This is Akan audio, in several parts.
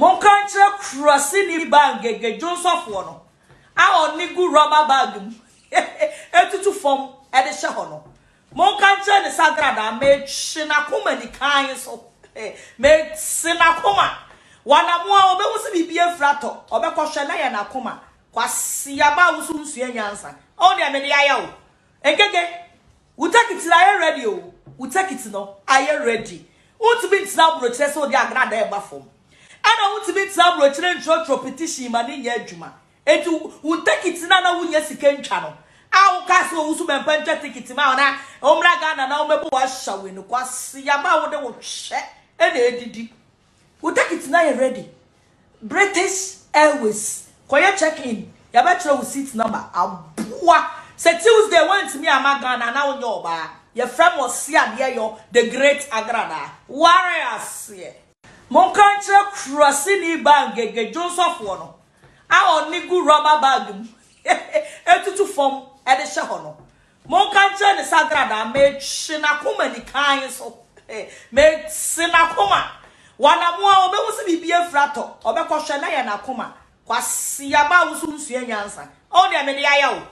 Monkanche crossing bag Joseph wono. A oni gu rubber bag mu. Etutu form e de hye ho no. Monkanche ne sagrada me chinakoma ni kan so. Me sinakoma. Wana mo a obewu se bibie frato. Obekwohwe na ye nakoma. Kwasi aba usunsu enyansa. O ne me de aya o. Engege. We take it I ready o. We take it no. I ready. Want to be now broche so the agrada e ba form. And I want to be now broche ntro petition ma ni nya adwuma. Etu we take it na wunya sika ntwa no. A wo ka so wo su mempa ntwa ticket ma na omra Ghana na wo mebo wa hyawe no kwasi ya ba wo de wo hwe e na edidi. We take it now ready. British Airways. Koye check in. Ya ba try wo seat number. Aboa. Say Tuesday want me ama Ghana na wo nyoba. Your friend was here yo the great agrada. Warriors ye. Monkanche crossing bag Joseph wono. A oni gu rubber bag mu. Etutu form e de hye ho no. Monkanche ne sagrada me chinakoma ni kan so. Me sinakoma. Wana mo a obewu se bibie frato. Obekwohwe na ye nakoma. Kwasi aba usunsu enyansa. O de me de aya o.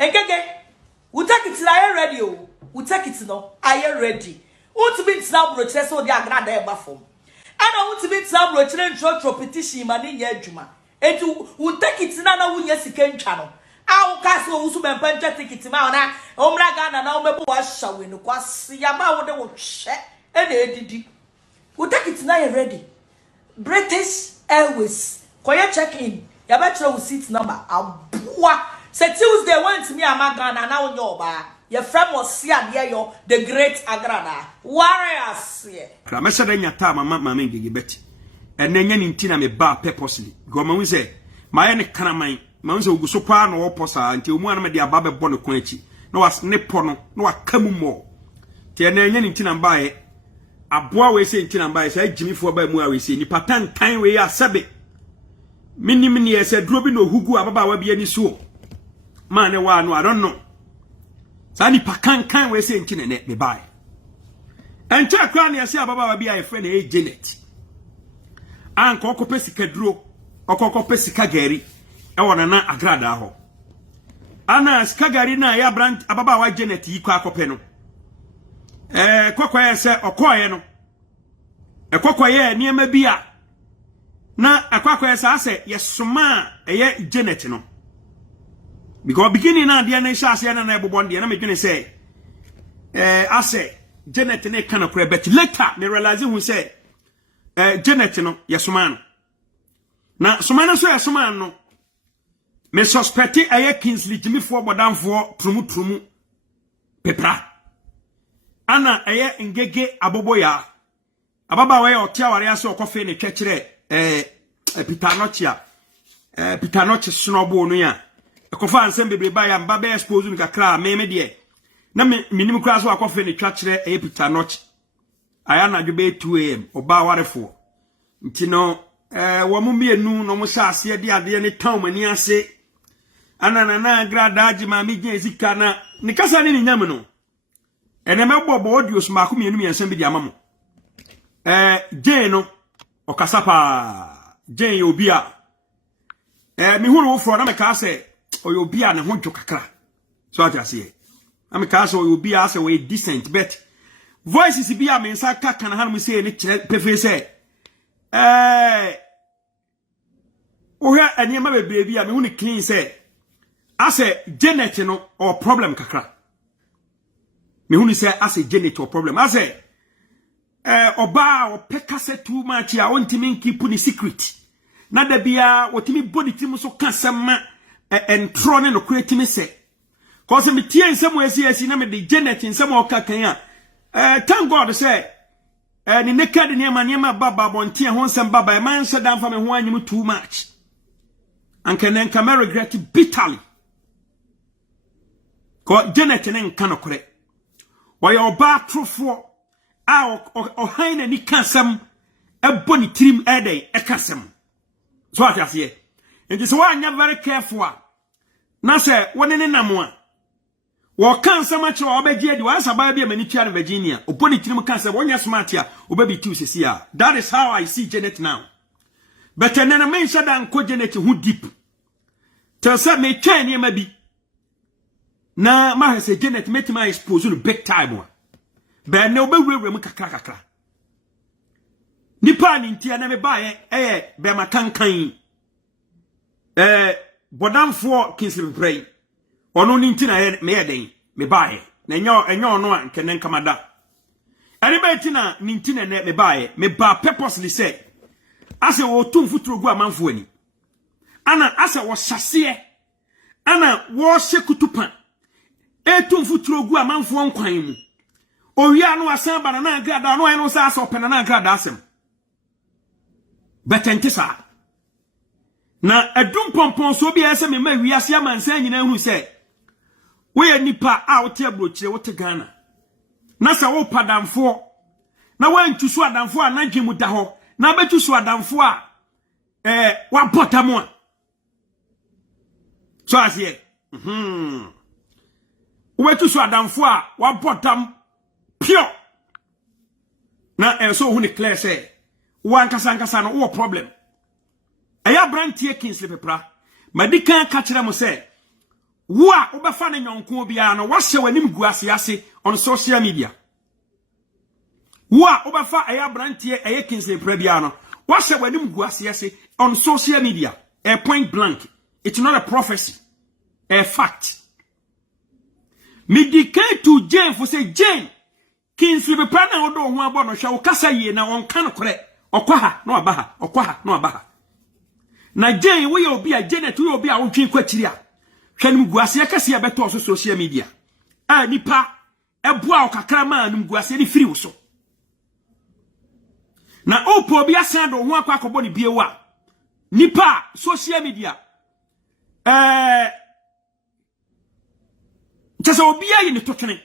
Engege. We take it I ready o. We take it no. I ready. Want to be now broche so the agrada e ba form. And I want to be now broche ntro petition ma ni nya adwuma. Etu we take it na wunya sika ntwa no. A wo ka so wo su mempa ntwa ticket ma na omra Ghana na wo mebo wa hyawe no kwasi ya ba wo de wo hwe e na edidi. We take it na ready. British Airways. Koye check in. Ya ba try wo seat number. Aboa. Say Tuesday want me ama Ghana na wo nyoba. Your friend was here yo the great agrada. Warriors ye. Kra me se nya ta mama ngege beti. Enne nya ni ntina me ba purposely. Go ma hu se ma ne kraman. Ma hu se oguso pa na wo posa nti omu ana me de aba be bo ne kon achi. Na was ne po no na wa kamu mo. Ti enne nya ni ntina ba ye. Aboa we se ntina ba ye se agimifo ba mu a we se ni patan kan we ya sebe. Minim ni ye se duro bi no hugu ababa wa bi ani so. Ma ne wa no I don't know. Sani pakan we say nti ne me buy. Encha kwa na yesi ababa wa bia friend e Janet. Anko okope sika duro, okope sika gari e wona na agrada ho. Ana sika gari na ya brand ababa wa Janet yi kwa akope no. Kokwa se okoye no. Kokwaye niema bia na akwakwa se ase yesoma eye Janet no. Because beginning now the na shase na na ebobon de na me dwene say ase Janet ne kana kura but later me realize who say Janet no yesoma no na soma no so yesoma no me suspect aye Kingsley Jimifo bodamfo trumu pepra ana aye ngege aboboya ababa we otia ware ase okofe ne twekere pitanochia pitanochi snobo no ya ekofa ansem bebreba ya mba be expose nu kakra me de na minim kra so akofe ne twakere epita notch aya na dwe be 2 am oba warefo nti no wo mu mienu no mo saase de ade ne taw mani ase anana na grada agima mi gye zika na ne kasa ne nyam no ene mebobo audio so mako mienu mi ensem bi de amamo Jane no okasa pa Jane obi a mi hunu wo fro na me ka se oyobia ne ho dwo kakra so atase am ka so oyobia se we decent but voices bia me nsa ka kan han mu se ne kire pefe se ohia aniema bebre bia me hu ne clean se ase Janet no or problem kakra me hu ne se ase Janet or problem ase oba o peka se too much ya ontimi keep ni secret na da bia wotimi body tim so kasema entro ne no create me say cause me tie nsem asi na me de Janet nsem o kakan a thank God say ni naked ne ma baba bontie ho nsem baba e man se dan fa me ho anyim too much and can regret bitterly ko Janet ne nka no kore wo ya oba trofo a o haina ni kasam eboni trim eden e kasam so atase nti so anya very careful na se woni ne namo a wo kan sama che wo begie di wa saba bia mani tua no Virginia oponi tirim kan se wonya smart a obabi tu sesi a that is how I see Janet now But enena men shada nko Janet who deep. Tell say me try ni bi. Na ma say Janet met my expose no big time one. But na obewure mu kakra. Nipa ni ntia na me bae be ma kankan. Bodamfo Kingsley pray. Ono ni ntina me yeden me bae. Na enyo ono a nkenen kamada. Anybody na ni ntina na me bae me ba purposely say ase wo tumfu trogu amanfo ani. Ana ase wo hyase ana wo hyekutupa tumfu trogu amanfo nkwan mu. Owia no asan bana na agrada no eno sa ase opena na agrada asem. Betentisa na edum pompon so bia ese me ma wiase amansa nyina hu se wo ye nipa a wo te abrochire wo te Ghana na sa wo padamfo na wantusu adamfo a na dwemu da ho na betusu adamfo a wa botamu a so asie wo betusu adamfo a wa botam pure na so hu ne clear say wan kasa no wo problem eya brantie Kingsley Pepra madika ka kire mo say wo a wo befa ne nyonko bia no wo hye wanim guase ase on social media wo a wo befa eya brantie eya Kingsley Pepra bia no wo hye wanim guase ase on social media a point blank. It's not a prophecy, a fact. Medicate to Jane for say Jane Kingsley Pepra na odo ho abo no hwe wo kasa ye na on kan kore okwaha no abaha na Jane we obi a Janet we obi a wotwen kwatiri a hwanim guase akase abeto so social media a nipa eboa okakra ma anum guase ni free wo so na opo obi asan do ho akwa akobo ne biewa nipa social media tesa obi ayi ne totwene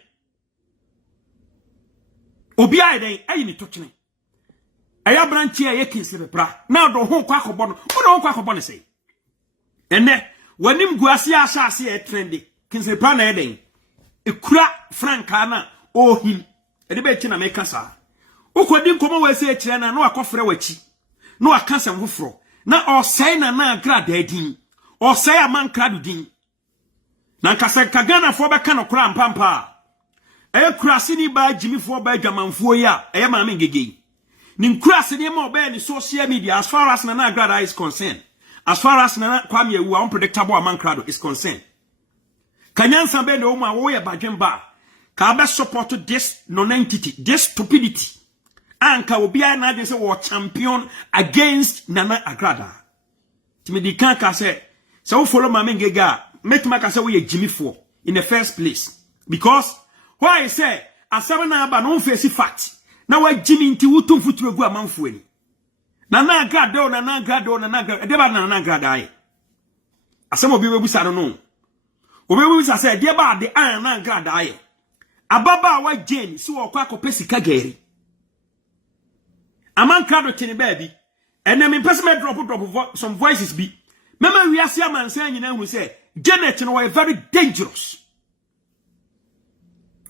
obi ayi ne totwene aya branchie ye Kingsley Pepra na do ho kwa akobo no ho kwa akobo ne sei ene wanim guase asase e trendy Kingsley Pepra na eden ekura franka na ohim ede be chi na me kasa ukodi nkomo we se ekire na akofre wachi na akasa mfoforo na osai na agrada edin osai amankrado din na kasa kagana fo be kan okra mpampa kurase ni ba jimifo ba adwamanfo ya ma me ngegei ni kurase ni ma oba ni social media as far as na agrada is concerned, as far as na kwame ewu unpredictable amankrado is concerned. Kanyansa be no ma wo ye badwemba ka be support this non-entity, this stupidity. Anka obi a na de say wo champion against Nana Agrada. Timidi kan ka say wo follow ma me ngega make ma ka say wo ye jimifo in the first place, because why I say asaba na aba no face fact na wa jimi nti wutum futuro gu amanfo ani na agrada o na agrada de ba na agrada ai asema obi webusa no obi webusa say de ba de na agrada ai ababa wa Jane si wo kwa kopesika gari amankrado tini baby ene me pese me drop some voices bi mema wiase amansan nyina hu say Janet no was very dangerous.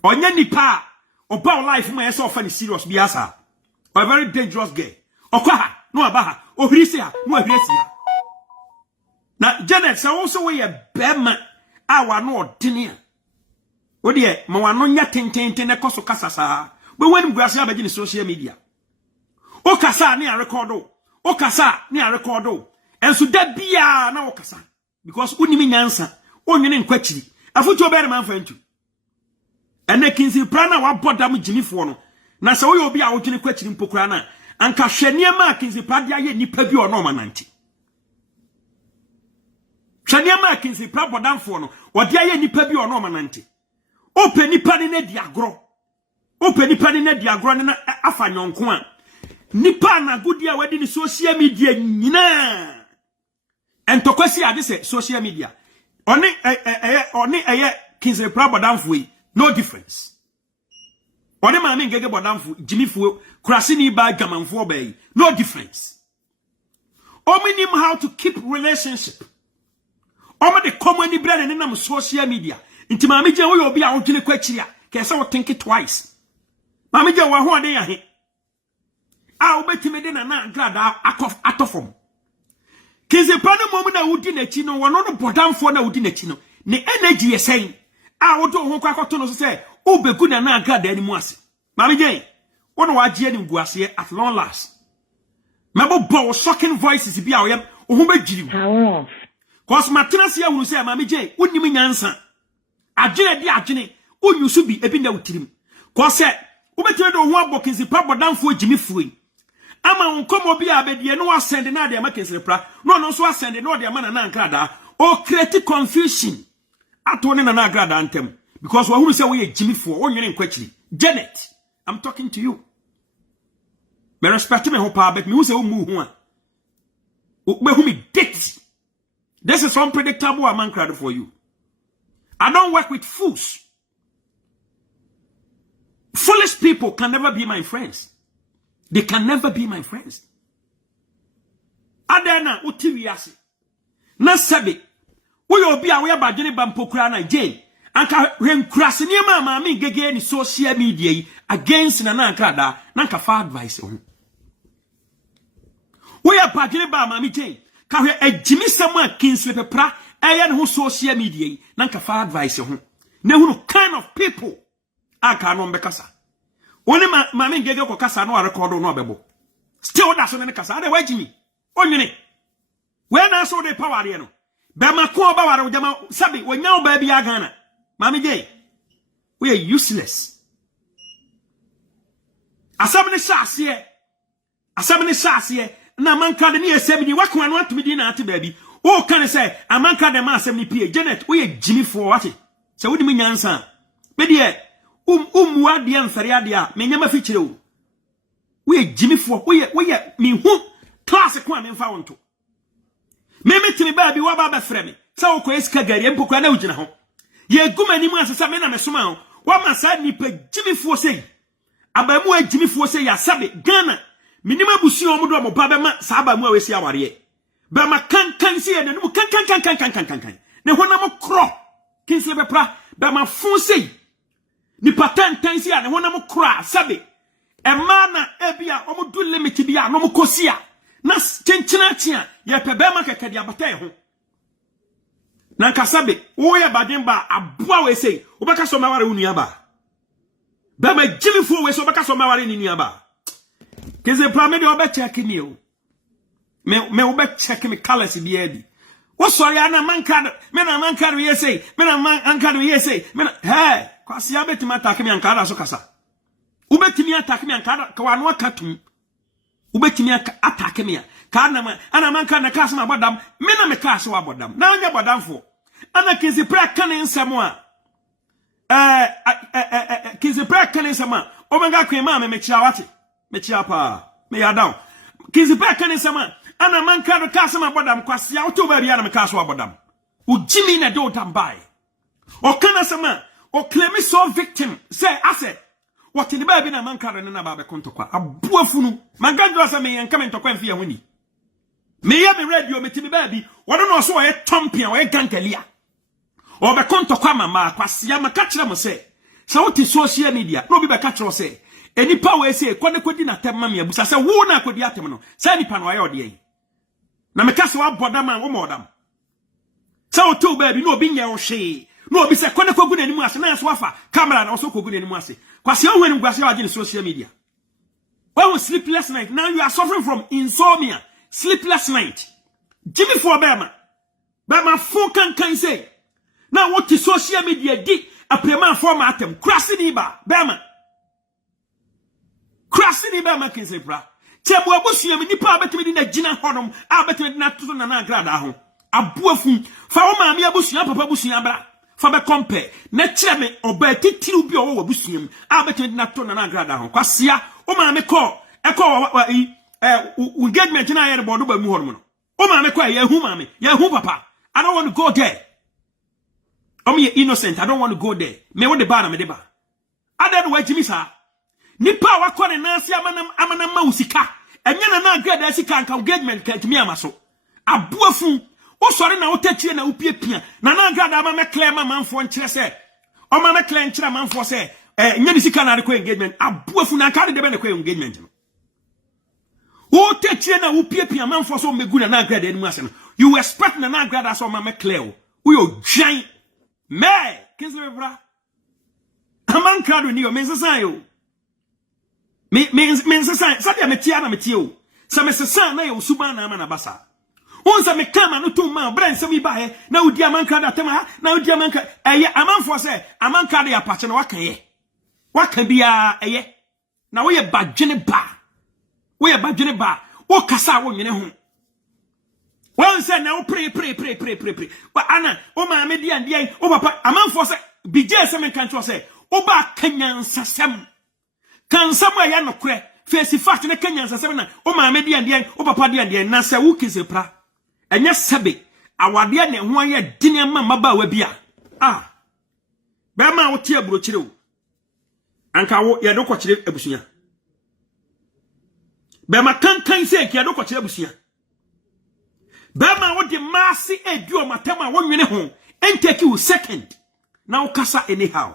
Onya nipa oba life ma yesa ofa ni serious biasa. A very dangerous girl. Okwa no abaha ohirisi ha no ahirisi ha. Na Janet say also we a bema awa no odene a. Odi e ma wano nya tententen ne koso kasasa. But when guase abaji ni social media. O kasa ni a recordo. O kasa ni a recordo. Enso da bia na o kasa. Because unimi nyansa onwene nkwachiri afutu obere man fantu ene Kingsley Pepra na wa bodam jimifo no na se wo ye obi a wodwene kwachiri mpokura na anka hwene ma Kingsley Pepra dia ye nipa bi ono mananti hwene ma Kingsley Pepra bodamfo no odia ye nipa bi ono mananti ope nipa ne na di agro na afa nyonko a nipa na gudi a wadi ni social media nyina entokwasi ade se social media oni Kingsley Pepra bodamfo no difference. Oni ma me ngege bodamfo jimifo kurase ni ba gamanfo bay no difference. Omi nim how to keep relationship. Omo de common ni brand na social media. Inti ma me je wo ye obi a wodwene kwachiri a ke se wo think it twice. Ma me je wo ho ade ya he. A obetime de na agrada atofom. Kinse pa no mom na wudi na chi no wono no bodamfo na wudi na chi no ne energy ye sen a wodo ho kwa kwato no so se obegu na na agrada ani mu ase mami gen wono wa gie ni nguase at long last mabo bo shocking voices bi a wo ho begiri Power off. cause matenase ya wuru se mami gen wonnim nyansa agene di agene onyusu bi ebi na wutirim cause wobetire do ho abo kinse pa bodamfo gimi fuyi ama unkomo bi abedie no asende na de makense pra no no so asende no de mana na ankrada o create confusion ato ne na agrada antem because who say we Jimmy for onwene nkwachiri Janet I'm talking to you me respect me ho pa but me who say o mu hu a be hu me date this is unpredictable among crowd for you I don't work with fools foolish people can never be my friends. They can never be my friends. Adena utiwiase. Na sabe. Wo yo bia wo abadwene bampokura na Jane. Anka renkrase ne ma mi gege ni social media yi against na ankrada na nka fa advice ho. Wo ya abadwene ba ma mi Jane. Ka hwe agimi samu Kingsley Pepra eye ne ho social media yi na nka fa advice ho. Na hunu kind of people aka no mbekasa. Oni ma me ngege ko kasa no record no obebo still da so ne kasa ade wagimi onwene we na so de power de no be ma ko ba ware jama sabi wonya oba bi agana ma me je we are useless asabne shase na manka de ne esemi ni wakwa no atumi di na ate ba bi o kan say amanka de ma asem ni pie Janet we are jimi for what say wodi me nyansa be de umwa dia mfere adia menyama fikire o we Jimmy for we me hu class ko me mfa wonto me metimi ba bi wa ba ba frɛ me sɛ wo ko esika gari mpokura na ugina ho ye gumani mu asesa me na me soma ho wa ma sa nipa Jimmy for sei abamu a Jimmy for sei ya sabe Ghana minima busu o mu do mo ba be ma sa abamu a wesi aware ba ma kan sei na no kan ne hona mo kro Kingsley Pepra ba ma fun sei ni patent si a ne honam kra sabe e mana ebia omudu limit bia no mkosia na chenchina chia ye pebe ma keke dia batai ho na nka sabe wo ye baden ba aboa we sei obeka so maware unu aba ba ma Jimmy fo we so obeka so maware ni nu aba keze pra me de obe check ni o me obe check me colors bi edi wo sorry ana manka me na manka we sei me na manka we sei me na hey kwasi ya betimi atake me ankara so kasa ubetimi atake me ankara ka wano akatum ubetimi atake me ka na ana manka na kasa ma bodam me na me kasa wa bodam na anya bodamfo ana Kingsley Pepra kan nsemo a Kingsley Pepra kan nsemo a omenga kwen ma me chia wate me chia pa me ya down Kingsley Pepra kan nsemo ana manka na kasa ma bodam kwasi ya oto ba bia na me kasa wa bodam u Jimmy na do tambai o kana sama o claim so victim say asset what in the baby na man kare na ba be kontokwa abuafunu magandro sa me yanka me ntokwa mfia huni me ya me radio me timi baby wono no so ye tompion o ye gangalia o be kontokwa mama kwasia maka kire mo say sa what social media no bi be ka kire say enipa we say kone kodi na temma me abusa say wo na kodi atem no say nipa no aye ode yi na me ka se wa bodam an wo modam say o to baby no bi nya o hwe no obi se kone kogu n'animu ase na so afa camera na so kogu n'animu ase kwase ohwe ni gwase waje ni social media when sleepless night now you are suffering from insomnia sleepless night Jimmy for Bema fo kan say now what is social media di aprema form atem krasini ba Bema Kingsley Pepra chebo abusuam nipa abetimi di na gina honom abetimi di na tuzo na na agrada ho abuafu fa wo maami abusuam papa abusuam bra fa be compare na kire me oba titiru bi owo wabusuam abetimi di na to na na agrada ho kwasia wo maami ko engagement na yere bodo ba mu honom no wo maami ko ya hu papa I don't want to go there. I'm innocent. I don't want to go there. Me what the bar na me deba. Ada no Jimmy sa. Nipa wa ko ne nansi amana ma usika. Enya na grade asika nka engagement ka timi amaso. Abuafu. O sori na otachie na upiepia. Na grade ama me clear ma manfo nkyere se. O ma me clear nkyere manfo se. Enya ni sika na ko engagement. Abuafu na nka de be na ko engagement no. wo techie na wo piepia manfo so megu na agrada enu ase no you expect na agrada so ma me clear wo yo gyan me Kingsley bra amankado ni o mensesan yo mensesan sabe me tia na me tie o sa me sesan na yo suban na ma na basa onza me kama no to ma bra nsem iba he na odi amankado atema na odi amankado eye amanfo se amankado ya pache na waka bia eye na wo ye badwene ba wo kasa wo nwene ho won se na wo pre wa ana o ma me dia ndie o papa amanfo se bije se me kan cho se o ba kanyansasem kansam ya nokre face fact ne kanyansasem na o ma me dia ndie o papa dia ndie na se wo kise pra enya sebe awade ne ho ya dine ma maba wa bia be ma wo tie aburo kire wo anka wo ye do ko kire abusunya be ma kankan se ki do ko kire abusunya be ma wo de maasi edu o matema wo nwene ho entake you second na wo kasa anyhow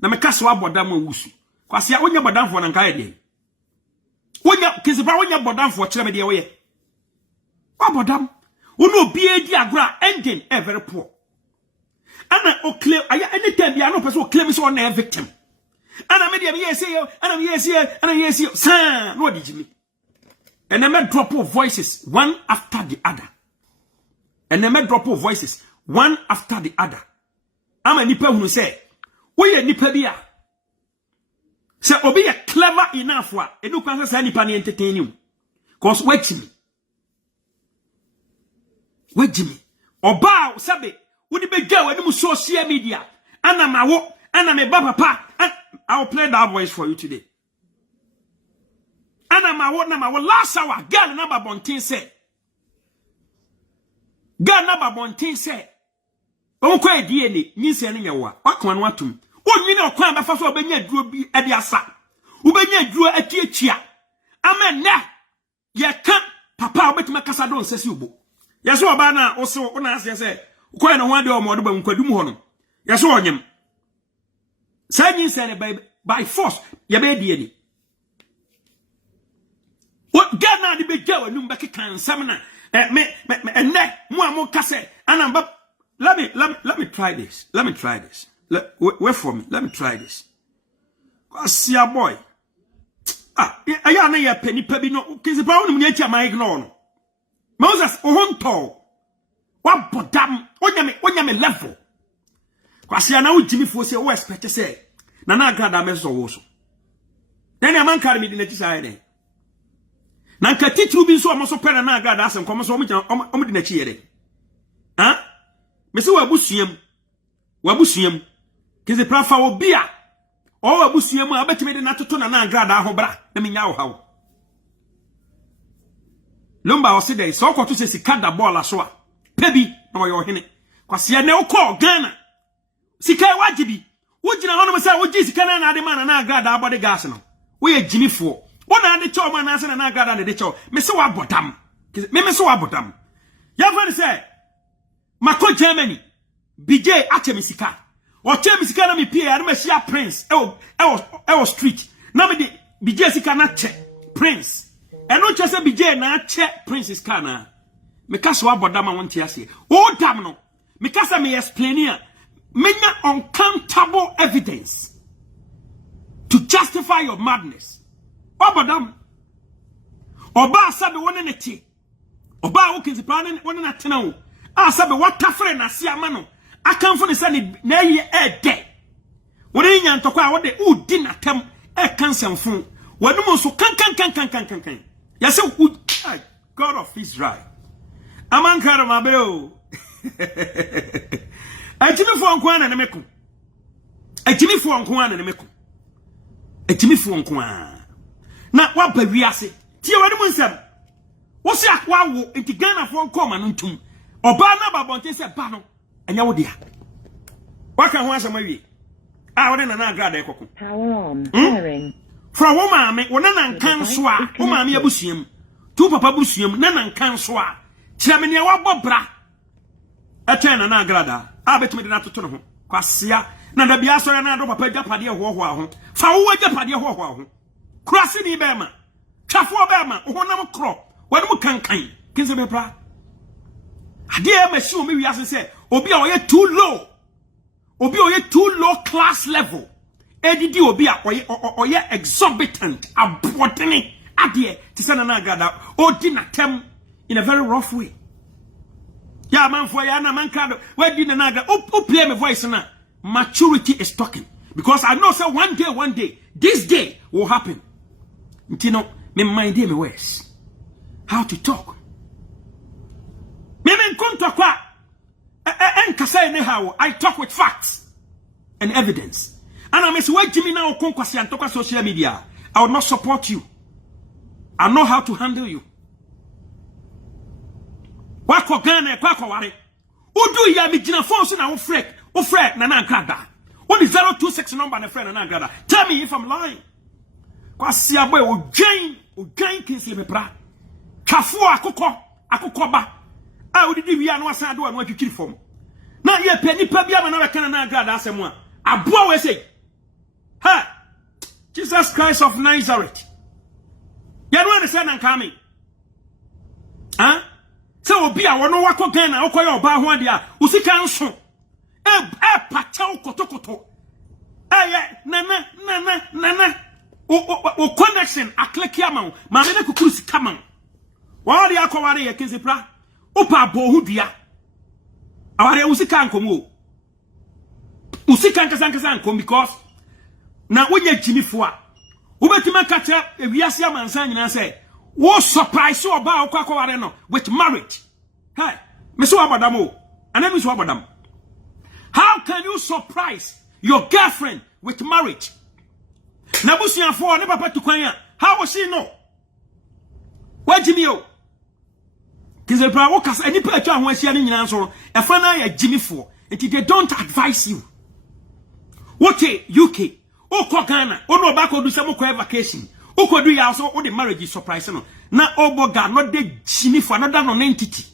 na me kasa abodam awusu kwase ya wonya bodamfo na nka ye de wonya kizibra wonya bodamfo kire me de wo ye abodam wono obi edi agora ending very poor ana o claim aya anytime bia no person claim so na victim ana me de me yes yo ana me yes yo sa no di jimi and then me drop of voices one after the other and then me drop of voices one after the other ama nipa hunu say wo ye nipa bia say obi ye clever enough wa edu kwa say nipa na entertain you cause wait me oba sabe wodi begwa wani social media ana mawo ana me ba papa I will play that voice for you today. Ana mawo last hour girl na ba bontin say o kwa DNA nyinse ne nyewa wakwa no atum onwini okwan ba fa so obenya duro bi ade asa ubenya duro atiachia amen na ye ka papa obetima kasa don sesi ubo yeso oba na wo so na ase se kwa na ho ade o modo ba nkwadum ho no yeso onyem saying said by force ya be die what God na be jaw num ba kan samna me mo amon kase anamba let me try this wait for me let me try this cause ya boy aya na ya pani pa bi no kizipa wonu nya tia ma ignore no Moses ohonto wa bodam onya me level kwase ya na ujimi fo se wo expect say na agrada meso wo so nani amankare mi di na tisa ede na nka titru bi so omoso pere na agrada asem komo so omo di na chi ede mesi wabusuam kize prafa obi a o wabusuam a betime de na toto na agrada ho bra na menya wo hawo lomba o se dey so okoto se sika da ball aso a pebi na wo yo hene kwase ya na ukọ Ghana sika wajibi wujina hono mse wuji sika na ade mana na agrada abode gas no wo ye jimifo wo na ade cho mana na agrada na de cho me se wa bodam me se wa bodam ya fa say mako Germany BJ ache sika o che sika na me pie ya na shia Prince e street na me de BJ sika na che Prince e no che se BJ na che Prince sika na me ka so wa bodam a wonte ase o dam no me ka se me explain here many uncountable evidence to justify your madness. Obadam. Oba sabe wone neti. Oba wokinzi plan wone na tena wo. Sabe watafre na sia mano. Akanfo ne sane na ye de. Wone nya ntokwa a wode udi na tem kansemfo. Wanum so kan. Yase God of Israel. Amankara mabeo. Ajimifo nkwana na meku. Ajimifo nkwana na meku. Ajimifo nkwana. Na waba wiase. Tie wani munsem. Wosi akwa wo enti Ghana fo nkoma no ntum. Oba na babonte se ba no. Anya wo dia. Waka ho asema wie. Wona na agrada ekoko. Power on. Firing. From wo maame, wona na nkan so a, wo maame abusuam. Tu papa busuam na nkan so a. Kira me ne wabɔ bra. Atena na agrada. Betime de na toto no ho kwasia na da bia so ya na do papa japade ho ho ho fa wo japade ho ho ho kurase ni be ma Chafo Obama, Honam crop, when we can kind, Kinsabra. I dare my show me as I say, Obi are too low. Obi are too low class level. Eddie Obi or ye exorbitant, a botany, adie, to send an agada, or dinner tem in a very rough way. Yeah, man, for Yana Mancado, where did an aga, play my voice now? Maturity is talking. Because I know, sir, one day, this day will happen. You know, me mind me ways. How to talk. Me men come talk what? I talk with facts and evidence. And I miss where Jimmy now conquest and talk social media. I will not support you. I know how to handle you. Wako Ghana, Kwako Ware. Udu ya mi jina phone so na wo frek na grada. What is 026 number na friend na grada. Tell me if I'm lying. Kwasi aboy o gain Kingsley Pepra. Kafo akokọ ba. A odidi wi anu asan do anu atwitwiri fom. Na ye pe nipa bia ma na be kana na grada asem a. Aboa we say. Ha! Jesus Christ of Nazareth. You don't understand and coming. Huh? So obi a wono wako Ghana okoye oba ho ade a usika nso pacha kotokoto nana o connection akleki ama ma me na kukuru sika man wa ade akoware ye Kinsepra opa bo hudua aware usika nkomo usika nkasa nkom because na wonye jimifo a wobetima kacha ewiase amansa nyina say wo surprise oba akwakoware no with marriage. Hey, Mr. Abadamo, and then Mr. Abadam. How can you surprise your girlfriend with marriage? Nabusian for never put to Kwanya. How was she know? Where Jimmy O? Kinsepra wokas any person when she any answer. A fana Jimmy for, and they don't advise you. What UK? O Ghana, o no back or do some vacation. O could do also all the marriage is surprise. Now, Oboga, not the Jimmy for another non-entity.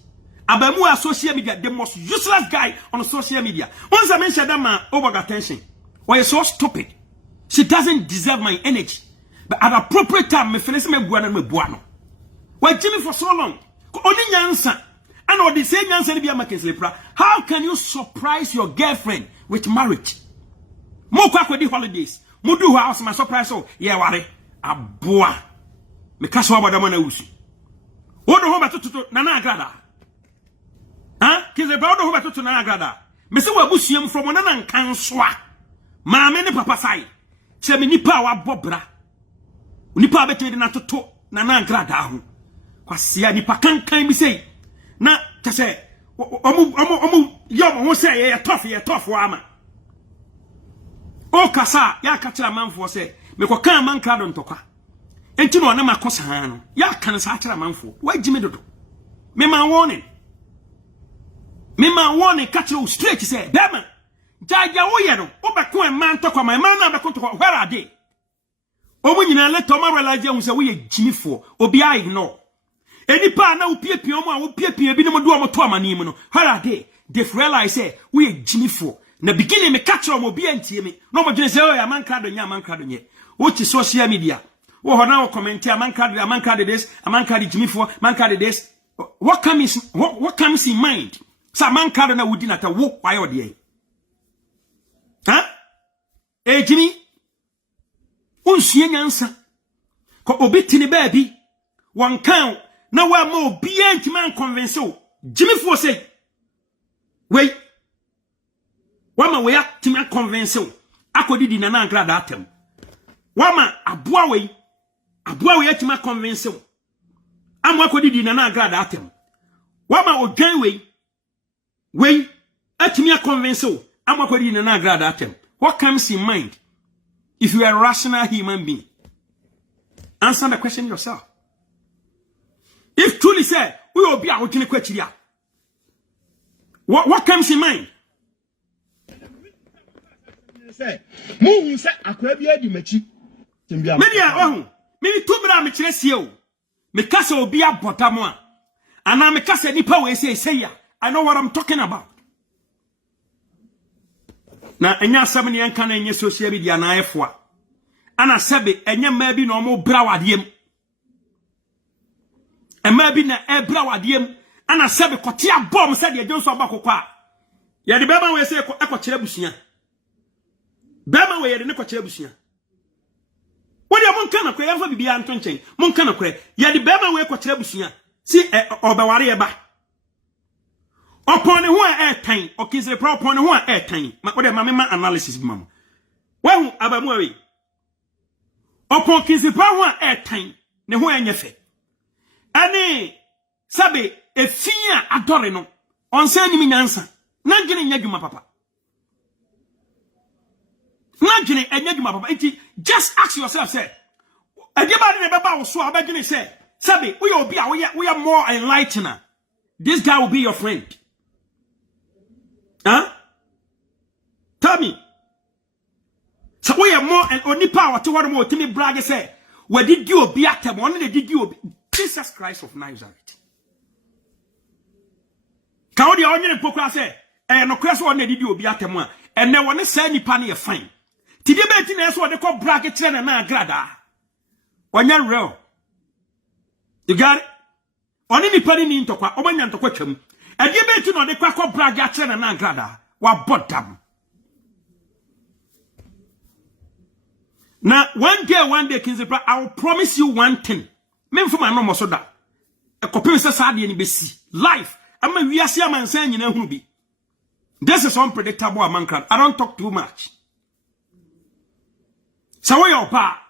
Abamu social media, the most useless guy on social media. Once I mentioned that man, Oboga attention. Why you so stupid? She doesn't deserve my energy. But at appropriate time, me finish me buano. Why Jimmy for so long? Only Nyansa. And what the same Nyansa be a Kinsepra. How can you surprise your girlfriend with marriage? Mo kwa the holidays. Mo do house my surprise so yeah ware. Aboa me kaso abadama na wusu wodo ho betoto na na agrada ha Kinsepra wodo ho betoto na agrada me se wabusuam from na nkan soa maame ne papa sai che me nipa wa bobra nipa betede na toto na na agrada ho kwasia nipa kankan mi sei na tese omu yom ho sei ye tough ama o kasa ya katira manfo se me ko kan man krado ntokwa enti no na makosa ha no ya kan sa atira manfo wa jime dodo me man warning katira straight say bema jaja wo ye no obeko en man ntokwa man na beko ntokwa where are they omu nyina le to marela je hu se wo ye jimifo obi a ignore enipa na wo piepie omu a wo piepie bi ne mo do omo to amani mu no where are they realize say wo ye jimifo na beginning me catch omo bi antie me no mo dwene say o ya man krado nye what is social media? Oh, now comment here, man card this, a man card Jimmy for, man card this. What comes in mind? So man card na wudi na ta wo why ode. Huh? Jimmy, unsie nyansa. Ko obetini baby, one count. Na wa mo bi man convince o. Jimmy for say, wait. Wama we ya timi convince o. Akodidi na na grada atem. Wama aboa we atima convince o amwa kodidi na agrada atem wama odwan we atima convince o amwa kodidi na agrada atem. What comes in mind if you are a rational human being? Answer the question yourself. If truly say we will be a wotini kwachiri, what comes in mind? Say mu say akwa bia di machi media oh me tubra me kire sie o me kasa obi abotamo a ana me kasa nipa we say ya I know what I'm talking about. Na enya asem ne enka na enye social media na efo ana sebe enye ma bi na omo bra wadiem Ema bi na ebra wadiem ana sebe kotia bom said ye Johnson abakokwa. Ya de bema we se ekokire busua. Bema we ye de ne kokire busua. Wodi monka na kwe yamfa bibia nto nchen. Monka na kwe ya de bema we kokire busua. Si obeware ye ba. Upon who are airtime, or kiss the pro upon who are airtime. What a mamma analysis, mamma. Well, Abamori. Upon kiss the pro who are airtime, the who are in your face. Ane, Sabe, a fear adorino, on sending me answer. Not getting Yaguma papa. Not getting a Yaguma papa. Just ask yourself, say, a given about so I begin to say, Sabe, we are more enlightener. This guy will be your friend. Huh? Tell me. So we are more and only power to what more to me brag say. Where did you be at them? Only did you Jesus Christ of Nazareth. Can the onion poker say, and no question only did you be at them? And there one say any penny a fine. Did you bet in us what they call bracket and man grada? When you're real. You got it? Only the penny into what Obanyan to question. And you bet on the crack of braggart and an angrada. What bottom? Now, one day, Kinzipra, I will promise you one thing. Men for my normal soda. A copy of Sadi and BC. Life. I'm a Viasia man saying, you know who be. This is unpredictable among crowd. I don't talk too much. So, where your pa?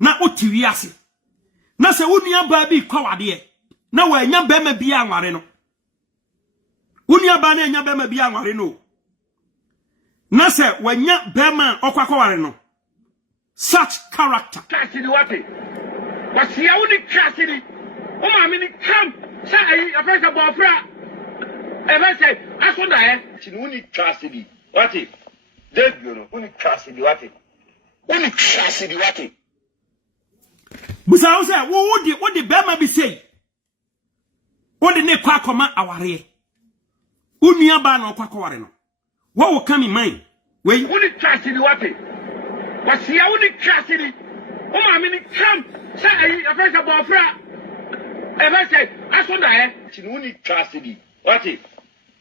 Now, what Tiviasi? Now, say, wouldn't you baby coward here? Now, where your bema be a marino. Unya bana nya bema bia nware no na se wanya bema okwakware no such character kasidi wate wasia woni kasidi o ma me ni kam sa ayi afesa bofra e say asonda chini woni kasidi wate debio no woni kasidi wate busa wo se wo di bema bi sei wo di ne kwa koma aware Unia ba na okwakware no. What will come in mind? When woni trust ni wate. Wasia woni trust ni. O ma me ni kam say ayi afesa bofra. E say asonda chini woni trust ni. Wate.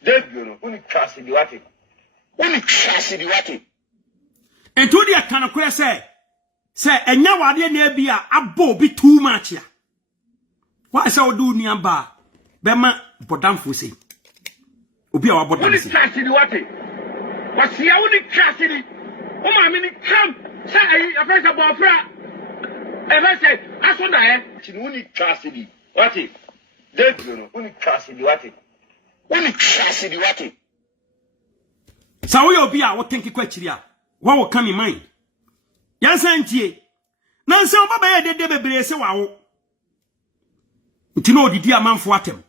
Debio no woni trust ni wate. And to the kind of question say enya wade na bia abo bi too much ya. Why say do niamba bema bodamfo say. Obi awa bodam say. Woni trust ni wate. Wasia woni trust ni. O ma me ni kam say ayi afesa bofra. E say asonda chini woni trust ni. Wate. Debio no woni trust ni wate. So we obi a wo think kwachiri a what will come in mind? Yansa ntie. Na nse oba ba ye dede bebre se wa wo. Nti no odidi amanfo atem.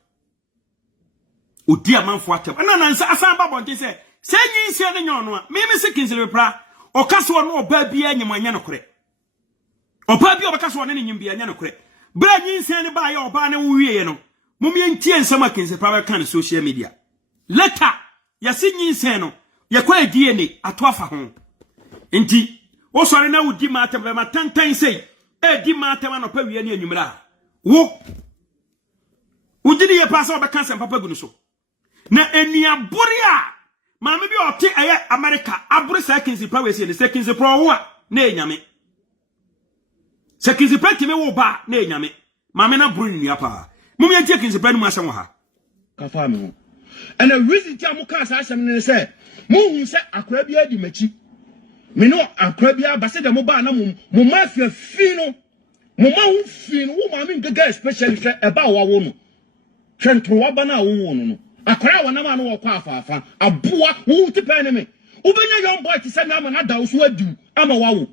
Odi amanfo atem. Na nsa asan ba bonte se nyi nse ne nyon no a me se kinsele pra o kaso no oba bia nyim anya no kore. Oba bia obaka so ne nyim bia anya no kore. Bra nyi nse ne ba ye oba ne wo wiye no. Mumye ntie nsama kinsele pra kan social media. Later ya se nyi nse no ye kwa DNA ato afa ho. Nti wo sori na wudi matem be matantan sei di matem na pa wiye ne anwumra wo udini ye pasa obeka sem papa gunu so na eniabore a maame bi ote eye America abure seconds pra we se ne seconds pro wo a na enyame seconds pra time wo ba na enyame maame na buru ni apa mum ye seconds pra nu asem wo ha ka fa me ho and a reason ti amuka sa asem ne se mo hu se akora bi adi machi me no akora bi abase de mo ba na mo mafia fi no mo ma hu fi no wo ma me gaga especially se e ba wa wo no twentro wa ba na wo no akora wa na ma no wo kwa afafa aboa wo ti pa ne me ubenya young boy ti se me ama na da so adu ama wa wo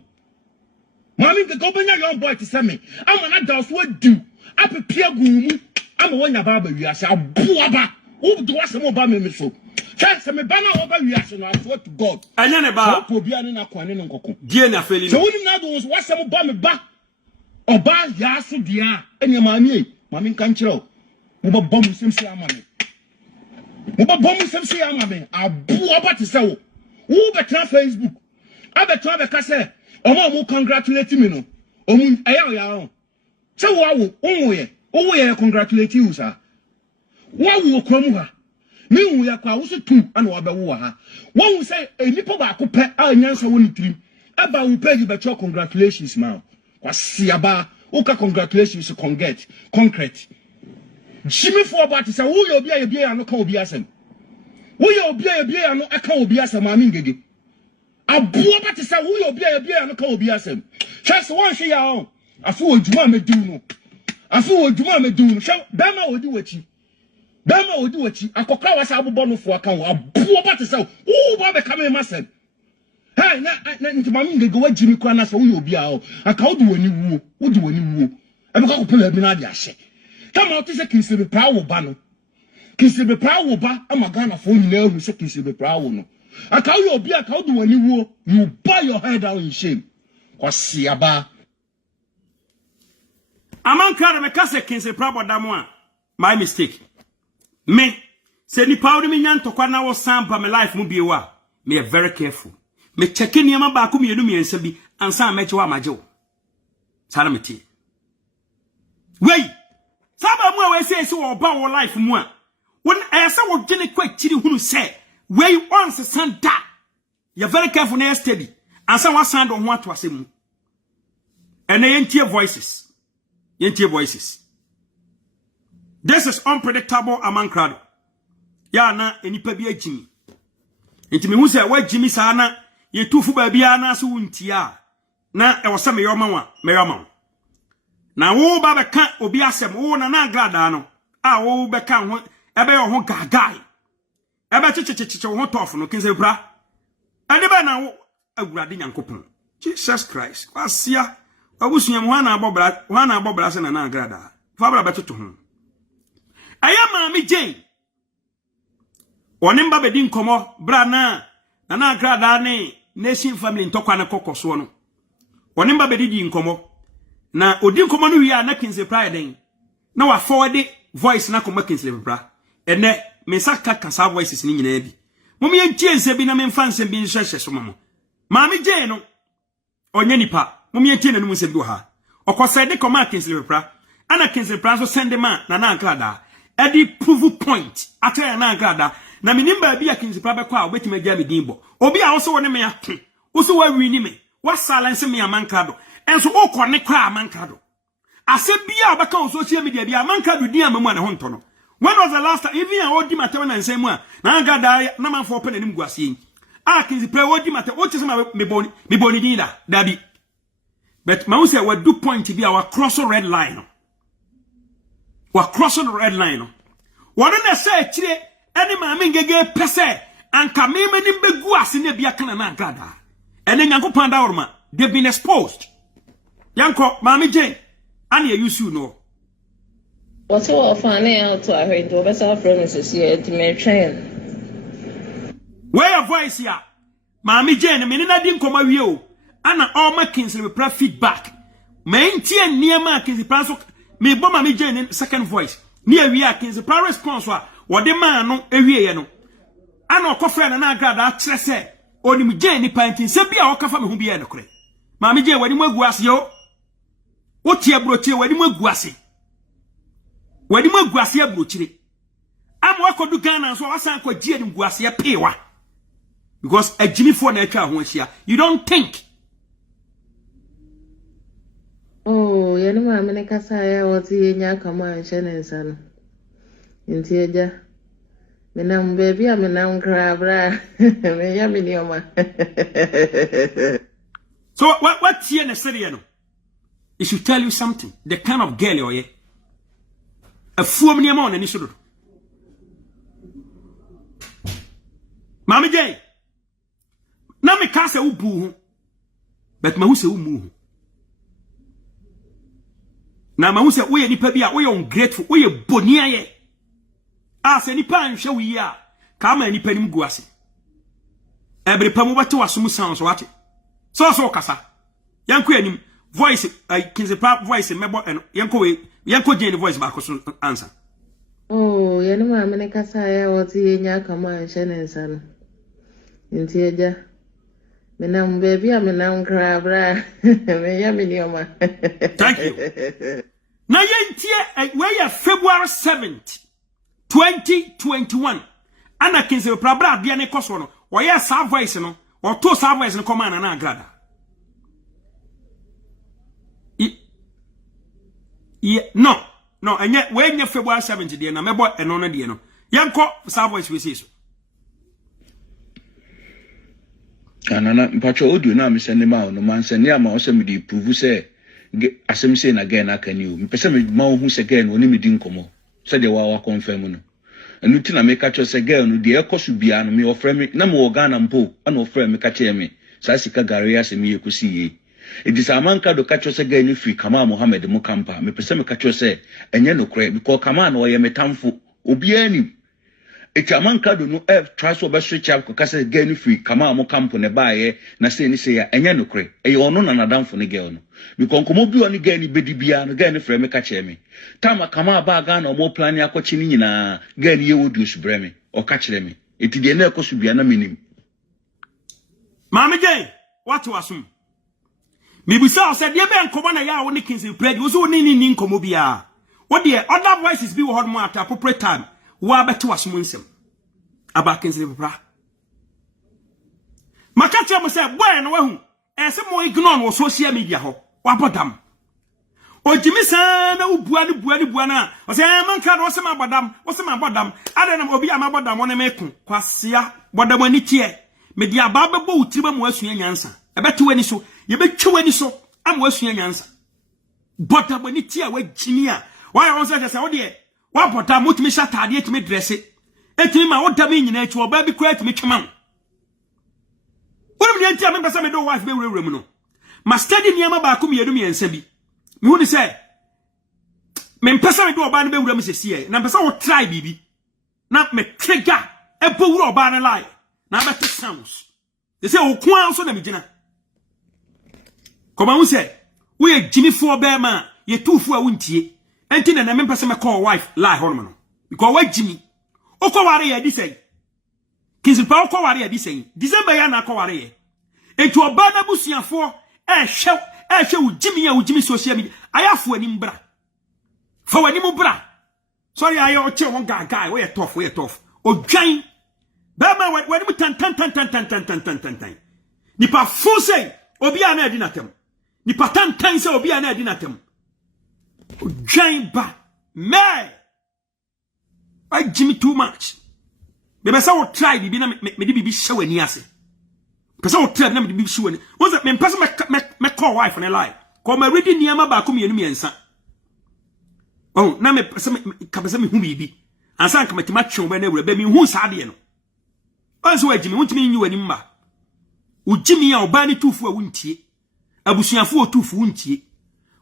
ma me gaga ubenya young boy ti se me ama na da so adu apepia gumu ama wonya ba ba wiase aboa ba wo do asem ba me so chance me bana over reaction I swear to God. Anya ne ba. So obi anu na kwane ne nkoko. Die na feli So no. woni na do wasem ba me ba. Oba ya so dia enya maami e. Maami kan kire o. Mo ba bom semsi ama me. Mo ba bom semsi ama me. Abu oba te se wo. Wo be tra Facebook. Abeto be ka se omo congratulate me no. Omu aya o ya o. Se wo awo onwo ye. Oh, yeah, congratulate you, sir. What will come her? Me, we are quite two and what about her. One will say, a nipple back up, I answer 1 3. About will pay you but your congratulations, ma'am. Was Siaba, Oka congratulations, concrete. Jimmy for about is a who you'll be a beer and no call biasem. Who you'll be a beer and no account biasem, mammy giggy. A boy but is a who you'll be a beer and no call biasem. Just one she out. I fool Jumame do. I fool Jumame do. Shall Bama will do it. Bama will do it. I could call us our bonnet for account. A boy but is a oh, Baba coming massive. Hey, na mammy go Jimmy Cranas for you be out. I can't do any woo. What do any woo? I'm going to pull a minadia shake. Come out is a kiss of the power banner. Kiss of the power bar. I'm a gun of phone now who's a kiss of the power. I call you be a cow do any woo. You buy your head down in shame. Was Siaba. Among crowd me kase kinse prabo damwa. My mistake. Me say ni powder me nyan to kwa na wo sampa me life mu biewa. Me very careful. Me checking niam ba ko mienu miensa bi ansa meche wa maje. Sala meti. Wey. Saba mu we say wo ba wo life mu a. Won esa wo gene kwa chiri hunu say wey once sanda. You very careful na steady. Ansa wa sand ho ato asemu. Ene yentie voices. Yentie voices. This is unpredictable among crowd. Ya na enipa bi agimi. Enti me hu se wa gimi sa na ye tufu ba bia na so wuntia na e wo se me yoma wa me yoma. Na wo ba be ka obi asem wo na na grada no a wo be ka ho ebe yo ho gagai. Ebe chichichichi ho tofu no kinse bra. Ade ba na wo agurade nyankopon. Jesus Christ. Kwasia abusunyam ho na abobra se na agrada fa bra betoto ho aya maami Jane onim ba bedi nkomo bra na agrada ne nation family ntokwa na kokoso no onim ba bedi nkomo na odi nkomo no wi a na Kingsley Pride na wa forward voice na koma Kingsley bra ene me saka kasa voices ni nyina bi mom ye ntiense bi na me mfa nsem bi nhwehwe so mamo maami Jane no onye nipa mumye tiene no musem bi ha okose de koma Kingsley pra ana Kingsley pra so send man na agrada e di prove point ataya na agrada na minimba bi a Kingsley pra be kwa obeti magya me dimbo obi a wo so woni me ato wo so wa wi ni me wa silence me amankado enso wo kone kra amankado ase bi a obeka on social media bi amankado din amamu na ho nto no. When was the last time even a odi mate na nsem a na agrada na manfo pe na nim guase a Kingsley pra odi mate o chese ma me boni din da dabi. But ma say we do point be our cross red line. We cross the red line. What na say chire any ma mengege pese anka me manim begu ase na bia kana na agrada. Ene nyankopon da worma they been exposed. Yanko Mami Jane ani you see no. What's your funny out to I heard over South Provinces here to me train. Where your voice here? Mami Jane me na di nkoma wie o. Ana all my Kingsley pra feedback. Me ntie niema Kingsley pra so me bo Mami Jane second voice. Ni awie Kingsley pra response wa wo de man no awie ye no. Ana okofre na agrada a kire se onim Jane ni pantin se bia okafa me hu bia no kore. Mami Jane wani mu aguase yo. Wo tie brochire wani mu aguase. Wani mu aguase abrochire. Am wakodu Ghana so wasan kwa gie ni aguase pewa. Because a Jimmy for na atwa ho ahia. You don't think. Oh, yani mama ne kasa ya woti nya kama nshene nsano. Nti eja. Menam baby menam krabra. Me ya milioma. So what here na say no? It should tell you something. The kind of girl you are. A fuom ni amon ni sudo. Mami Jane. Na me kasa ubu. But ma hu se umu. Na ma hu se wo ye nipa bi a wo ye ungrateful, wo ye bonia ye. A se nipa anhwe wo yi a ka ma nipa nim guase. Ebre pa mu bate wasom sound so wate. So kasa. Yanko anim voice Kingsley Pra voice mebo eno yanko Jane voice ba ko so answer. Oh, yani mama ne kasa ya woti nya kama nshene nsano. Nti eja. Menam baby menam krabra. Me ya milioma. Thank you. na yentie we February 7th 2021 ana Kingsley Prabra bia ne koso no wo ye sa voice no o to sa voice no come na agrada no enye we nya February 7th de na mebo eno no de no yenko sa voice we so anana mpacho audio na me send ma no man send ya ma o se me di prove say asem say na again aka ni o me pese me ma hu se again oni me di nkomo se de wa confirm no anu ti na me ka cho se again no de ekosu bia no me ofre me na me Ghana mpo ana ofre me ka che me sa sika gare asem ye kosi ye edisa amanka do ka cho se again free Kama Mohammed Mukampa me pese me ka cho se enye no kre because Kama no ye metamfo obi ani Echamanka do no try so be switch up kase again free Kama Mukampa ne bae na say ni say ya enye no kre e ono na nadamfo ne girl no because komo bi oni girl ni bedi bia no girl ni frɛ me ka che me tama Kama ba ga na omo plan yakɔchi ni nyina girl ye wodu subre me o ka kire me eti de na ekosu bia na menim Mama Jane what wasum Mibisa said ye be nkomo na ya wo ni Kingsley Predi wo so ni nkomo bia what the other voices be wo hot mo at appropriate time wa beto wasum nsem aba Kingsley Prabra makache mo say boy na wahu ese mo ignore no social media ho wa bodam ojimi san na ubua na o say man ka no se ma bodam ade na obi ama bodam wona meku kwasia bodam ani tie me dia ba bebo utiriba mo asua nyansa ebeto wani so ye betwe wani so am wasua nyansa bodam ani tie wa jimi a why on say wo de wa bodam mutimi shatade etimi dresse etimi ma wodam nyina echi oba bi kura etimi twema Wọ́n mi ntia me pese me do wife be wurewure mu no. Ma study niam ba ko mienu miensa bi. Me hu ni say me pese me do oba ne be wurem sesiye. Na pese wo try bibi. Na me trigger e bo wure oba ne lie. Na be to sounds. They say o kwa so na me gina. Koma hu say we e Jimmy for be ma ye tufu a wuntie. Enti na me pese me call wife lie hono no. Because we Jimmy. O ko ware ye di say Kingsley Prabra ko ware adi sen December ya na ko ware ye etu oba na busuafo ehwe ujimi social media ayafo ani mbra fa wani mu bra sorry ayo o che won guy we tough odwan ba ma wani mu tan ni pa fu say obi ana adi natem ni pa tan say obi ana adi natem odwan ba me I Jimmy too much Bebe sa wo try bibi na me di bibi hye wani ase. Pese wo try na me di bibi hye wani. Wo se me pese me call wife na lie. Ko ma ready niam ba ko mienu miensa. Oh, na me pese me ka pese me hu bibi. Ansa nka matima twe ba na wura ba me hu sa de no. Onso wa Jimmy wuntimi nyi wani mba. Wo Jimmy a oba ni tufu a wuntie. Abusuafo otufu wuntie.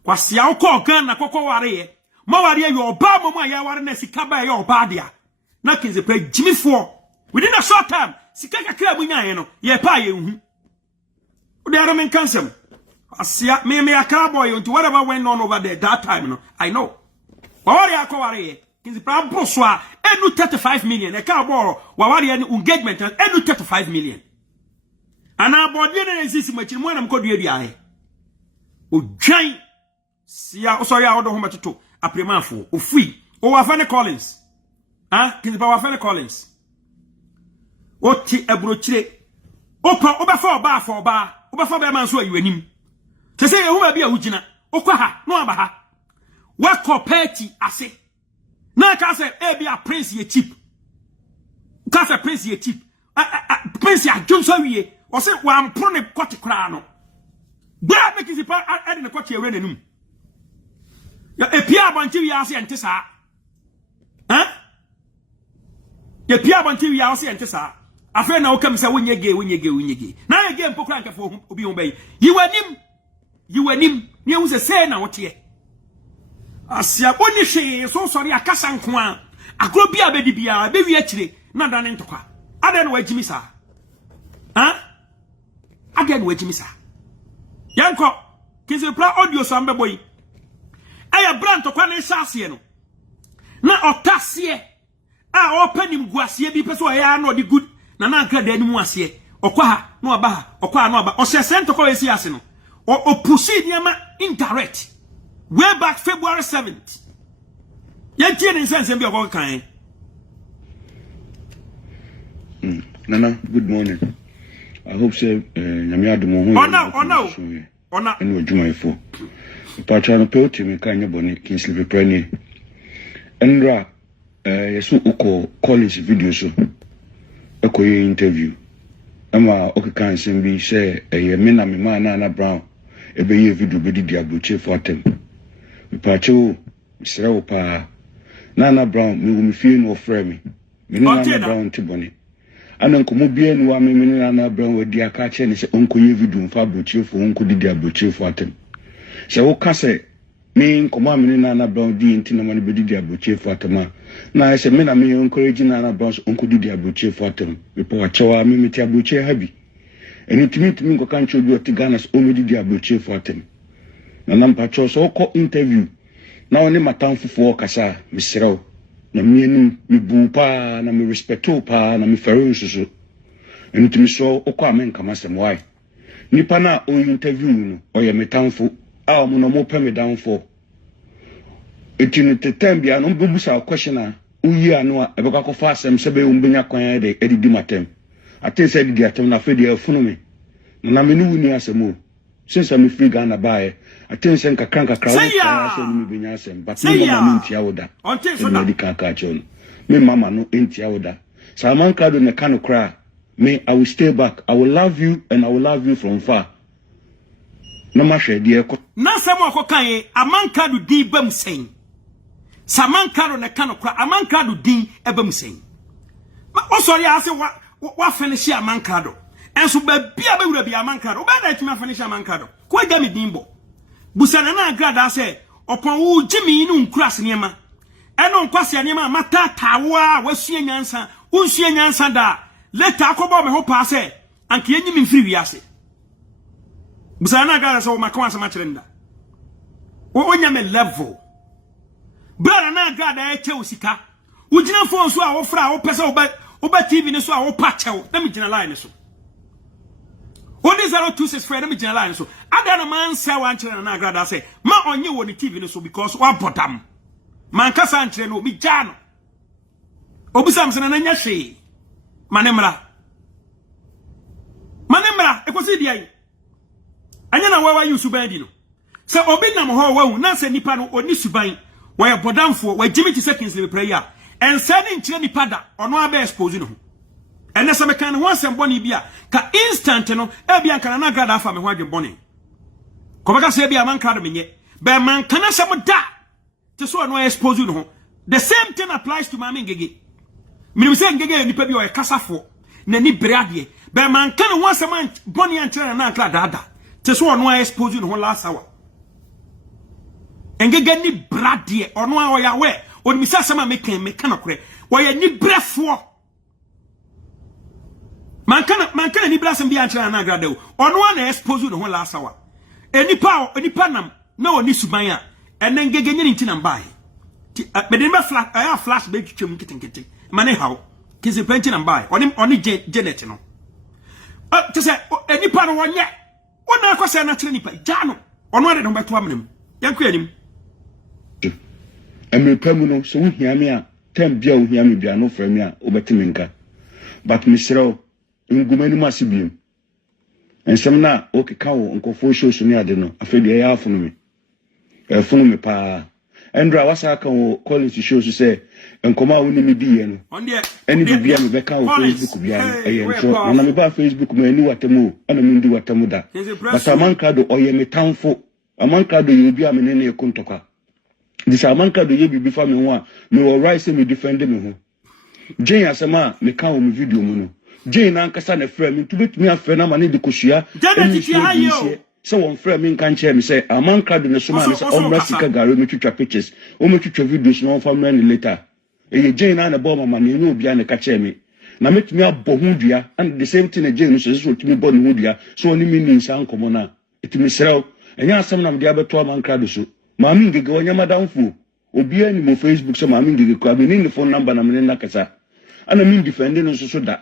Kwase a wo call gan na kokko ware ye. Ma ware ye oba momo a ya ware na sika ba ye oba de a. Na Kingsley Prabra Jimmy for within a short time sika kakra bunya ye no ye pa ye hu o de aramen cancel asia me aka boy unto whatever went on over there that time no I know wawari akoware ye Kingsley Prabra boso a enu 35 million e ka bo wawari ye engagement enu 35 million ana bodie na exist machi mo na mkodue bia he o dwan sia o sorry a odo ho matoto apremafo o free o wafane Collins Kingsley Prabra Fele Collins. Oti ebrochire. Opa obefa oba afa oba. Obefa be man so ayiwanim. Se se yehu ba bia wugina. Okwa ha no aba ha. Wa copeti ase. Na ka se e bia prince ye cheap. Ka se prince ye cheap. Prince ya junso wie. O se wa ampro ne kwoti kra no. Bra make Kingsley Prabra ade ne kwoti ewe nanum. Ya epia abanti wi ase ente sa. Ye pia banti wi ase ente sa afa na okam se wonye ge na ye ge mpokra nka fo obi ho bai yiwanim ne hu se na wote asia boni hwe so sori akasa nko a agro bia bedi bia be wi akire na dane ntokwa ade na wajimi sa ade na wajimi sa yanko Kingsley Prabra audio so ambe boy aya brand ntokwa na hye no na otasie opening guasie bi peso ya no di good na nka da animu ase okwa ha no aba o se sento ko esi ase no o proceed niama indirect way back February 7th. Yanti and sense and be a kind. Nana, good morning. I hope so. Namia de Moho. Oh no. And what you might for. Patrano Pelti, me kind of bonnet, Kingsley Penny. Andra, so uko college video so. Eko interview. Ama okay can be say mina me man Nana Brown. Ebe ye video be di abuche for them. Me pacho Israel pa Nana Brown me feel no frame me. Me Nana Brown tiboni. Ana nkomo bia ni wa me Nana Brown we di aka che ne se onko ye video mfa abuche for onko di abuche for them. Se wo ka se me nkomo me Nana Brown di nti na ma ne be di abuche for them. Na se me na me encourage Nana Brown onko di abuche for them. Me pa chawa me meti abuche habi. Eni timi ko kan chobi oti Ghana so me di abuche for them. Na nampa cho so ko interview na oni matamfo kasa misrew na mienu mi bu pa na mi respecto pa na mi feru nsusu eni timi so okọ amenka masem why nipa na o interview no o ye metamfo a mo no mo pe me downfo etinu tetem bia no bubusa question a uyi anu a ebeka ko fa asem sebe umbenya kwan de edidi matem atense edidi atem na fe de afunu me na me nu ni asemo since I'm free Ghana buy attention kakranka krawo so me benya asem but me mama ntia woda ontenso na dika ka chon me mama no ntia woda Samanka do ne kanu kra me I will stay back I will love you and I will love you from far na ma hwe de ko na sam akokan Amanka do di bam sen Samanka do ne kanu kra Amanka do din ebam sen ma osori ase wa finish Amanka do enso ba bia be wura bia Amanka do ba na tuma finish Amanka do ko ga me dimbo busana na agrada se opon wo jimi nu nkras niema eno nkwase niema mata tawa wasua nyansa unsua nyansa da leta akobo me ho pa se anke yenyi me mfiri wiase busana na agrada se o makawa sama kire nda onya me level brother na agrada e che osika ugina phone so a wo fra wo pese oba TV ne so a wo pa chew na me gina line so What is 026 for them general so ada man say one channel na agrada say ma onye wo ni TV no so because wa bottom man kasa anchire no bi jano obusam se na nya hwe manemra ekosi dia yi anya na wa yu suban di no se obi nam ho wa na se nipa no oni suban wa ye bodamfo wa jimi ti seconds le prayer en se ni nchire nipa da ono aba expose no ene se me kan ho asem boni bia ka instant no e bia kan na agrada afa me ho adwe boni ko baka se bia man krado menye be man kan asem da te so no expose no the same thing applies to mama ngege minim se ngege nipa bi o e kasafo na ni brade be man kan ho asem boni antre na agrada da te so no expose no last hour ngege ni brade ono a o ya we oni mi se asem me kan okre wo ya ni brefo Man can ni blessing be antra na agrada o ono na expose no ho last hour enipa nam na oni subanya enen gege nyini nti na mbae me de flash be twetwem kitenkete mane hawo kise penti na mbae oni Janet no to say enipa no wonye ona akwase na kire nipa jano ono ade no beto amnem yanku anim America mu no so hia me a tem bia o hia me bia no fra me a obetimi nka but misreo ngumani masibiem ensem na okeka wo nkofo shows ni ade no afedi ya afunu me pa Andra wasa aka wo college shows say nkoma wo ni me die no eni bibia me beka wo Facebook bia no na me ba Facebook me ni watemu ana me ndi watemu da but Amanka do oye me tamfo Amanka do ye bia me ne ekontoka this Amanka do ye bibi fa me ho a me wo right say me defend me ho Jane asema me ka wo me video mu no Jane ankasa na frɛ me tubetumi afɛ na ma ne de kohyia so won frɛ me nka nkyɛ me sɛ Amanka do ne so ma me sɛ omra sika gare me twitwa pictures o me twitwa videos no fa me later Jane na bɔ mama ne ne obi an ka kyɛ me na metumi abɔ ho dua and the same thing Jane so tumi bɔ ne ho dua so oni mi ni nsa nkomo na etumi srɛw enya asɛm na me de abeto Amanka do so maami ngege wonya madamfo obi ani mo Facebook so maami ngege ko abi ni phone number na me na kasa ana mi defend no so da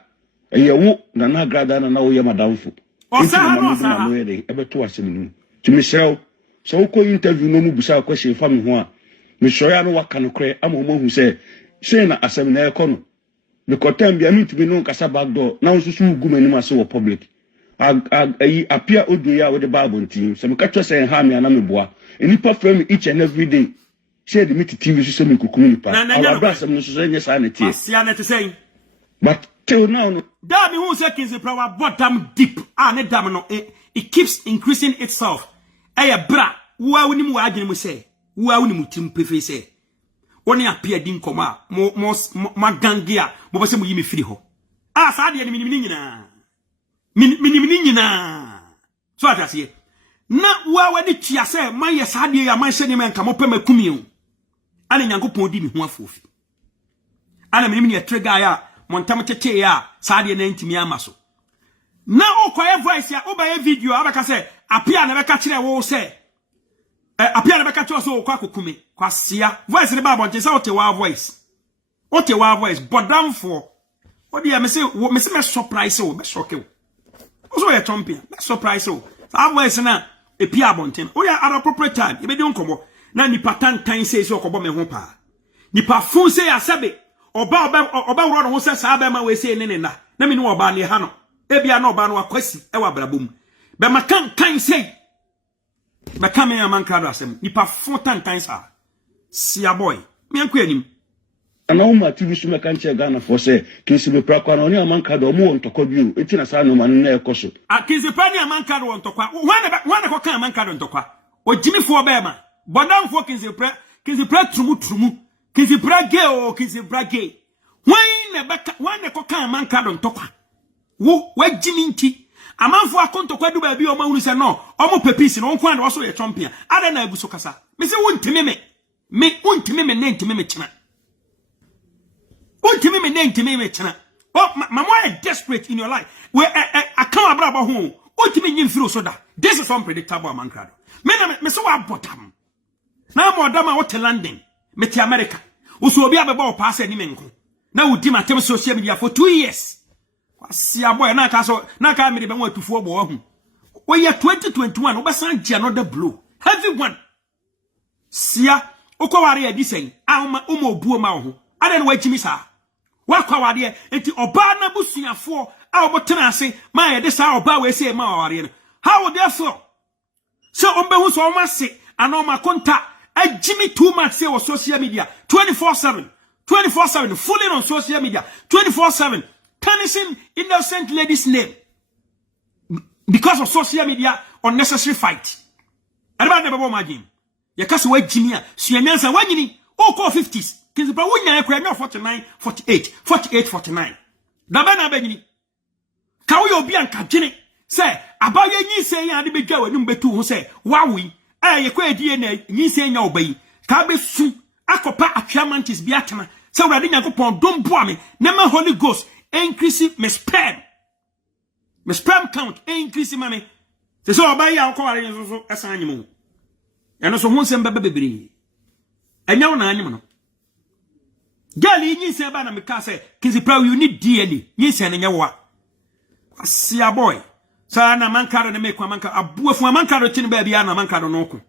eyewo na agrada na wo ye madamfo osa no ebe to asem ni tumi srew so wo ko interview no mu busa question fa me ho a me shoya no waka no kre ama mo hu say na asem na ekono me kotam bia me tibi no kasa back door na so so gu manim ase wo public appear audio ya with the Bible team so me ka twa say ha me ana me boa enipa frame each and every day share the meet TV so me kukum nipa our brass am no so nya sa na tie asia na te say but till now no da me hu say Kingsley Pra wa bottom deep ne dam no it keeps increasing itself bra wo awuni mu agene mu say wo awuni mu tim pefe say oni appear din koma mo gangia mo bese mo yimi firi ho sa de ni minimini nyina so atase na wa wadi tia say man ye sa de ya man hye ne man ka mo pema kumie ana nyankopon di mi ho afofi ana minimini trigger ya montam tete ya sa de na ntimi amaso na okoye voice ya obaye video abaka say apia na beka kire wo say apia na beka kire so okwa kokume kwasia voice ne ba bonte say otewa voice bodamfo odi ya me say me surprise o be shock o so ya champion be surprise o sa voice na epia bonte o ya at appropriate time e be di nkomo na ni patantan say so okobo me ho pa ni pa fun say asabe oba woro no say sa ba ma we say ne na me ni oba ne ha no ebia na oba no akwasi e wa brabom be makan kan say be kame ya man krado asem ni pa fun tantan sa sia boy me anko anim ana uma TV so meka nche Ghana for say Kingsley Pra kwa na oni amanka do mo ntokwa bio eti na sa no man na ekoso Kingsley Pra ni amanka do ntokwa wana ko kan amanka do ntokwa ojimifo be ma bodamfo Kingsley Pra trumu Kingsley Pra gay o Kingsley Pra gay wana ko kan amanka do ntokwa wo jimi nti amanfo akontokwa du ba bi o ma hunu se no o mo pepisi no nko na wo so ye champion ada na abuso kasa me se wontimi me ntimi me china Ultimate me chana. Oh, my is desperate in your life. Where I can't abra home. Ultimate yin through soda. This is unpredictable, man. Me so I bottom. Now more dama what to London. Me to America. Uso be able pass any menko. Now we dim at social media for 2 years. See a boy na kaso na ka me be want to for bo hu. We year 2021 obasan ji another blow. Heavy one. Sia okoware edisen. Ahoma umo buo ma ho. Aden wa jimi sa. Wakwa wade enti oba na busuafo a obotena ase ma ye de sa oba we say ma ware no how therefore so ombehu so omase anoma konta ajimi too much say on social media 24/7 fully on social media 24/7 tarnishing innocent ladies name because of social media unnecessary fight adaba na bebo magin ye kase wa jimi a suanyansa wanyini o ko 50s Kingsley Pra wunya ekura nya 49 48. Daba na banyini. Ka wo obi anka dwene say abaye nyise ya de bedwa wanum betu ho say wawi ye kwa edie na nyise nya obayi ka be su akopa atwamantis bi atema say wurade Nyankopon dombo ame na ma Holy Ghost increase me sperm count increase mame say so obayi akoware so esan anyimo eno so ho nsem baba bebere enya wo na anyimo no Gali nyinse ba na meka say Kingsley Pra you need DNA nyinse na nyewa asia boy sa na mankaro na mekwa manka abuafu mankaro chini ba bia na mankaro no ko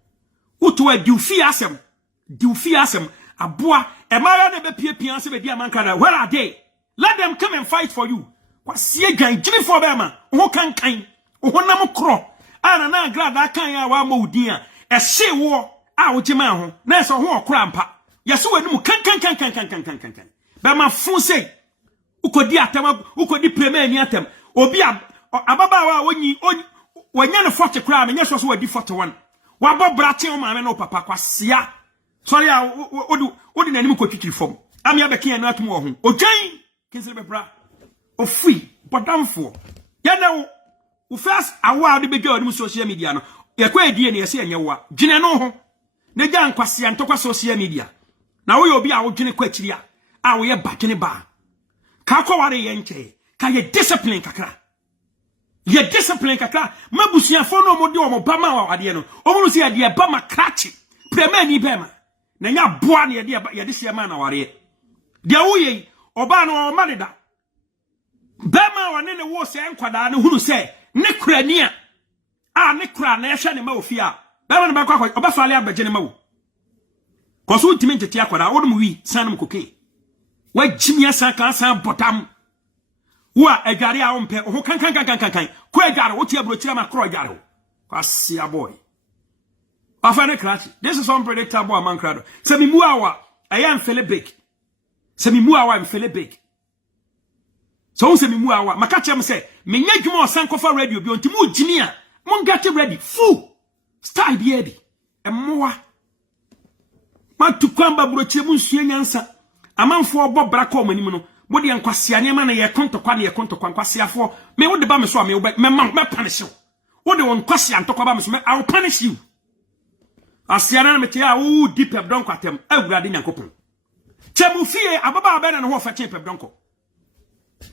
uto a diufi asem aboa emara na be piapia se be dia mankaro where are they let them come and fight for you kwasie gwan jimi for be ma ho kankan ho nam kro ana na grada kan ya wa ma udin a ehye wo a wo jima ho na so ho okra mpa Yaso wenu kan ba ma fun sei ukodi atem ukodi premier ni atem obi ababa wa onyi wanya ne 40 kra me nyeso so wadi 41 wa bo brache o ma me no papa kwasia sorry a odi na nim kwatwitiri fom am ya beke anu atom wo ho odwan Kingsley Pra o free bodamfo ya na wo first awa de bedwa odi social media no ye kwa edie ne yese enyewa dwene no ho ne gya nkwasia ntokwa social media na wo obi a wo dwene kwa akiri a wo ye badwene ba ka kwa ware ye nche ka ye discipline kakra mabusuafo no mo de o mo ba ma wa wade no o mo si ade ba ma krachi prema ni be ma na nya boa na ye de se ma na ware de wo ye oba no o ma de da be ma wa ne wo se nkwada ne hunu se ne kura ni a ne kura na ye hwe ne ma ofia Baba na ba kwa oba so ale abagye ne ma wo. Koso ultimate tete akwara wo dum wi sanum koke. Wa jimi asa kan san botam. Wo adware a wo mpe ho kan ko adware wo tie abrochira ma kro adware wo. Kwasia boy. Afane crash. This is unpredictable among crowd. Se mi muawa I am fele big. Se mi muawa am fele big. So se mi muawa makacha me say me nya dwuma osan kofa radio bi onti mu gini a mon get ready full style bi ebi emmoa matu kwamba brochire mu nsue nyansa amanfo obo braka o manim no mode yankwase anema na ye kontokwa na ye kontokwa nkwasiafo me wo de ba me so me me punish you wo de won kwase antokwa ba me so me I will punish you asiana na mete a wo deep pebdonko atem awurade nyankopon chemu fie ababa abena no ho fa che pebdonko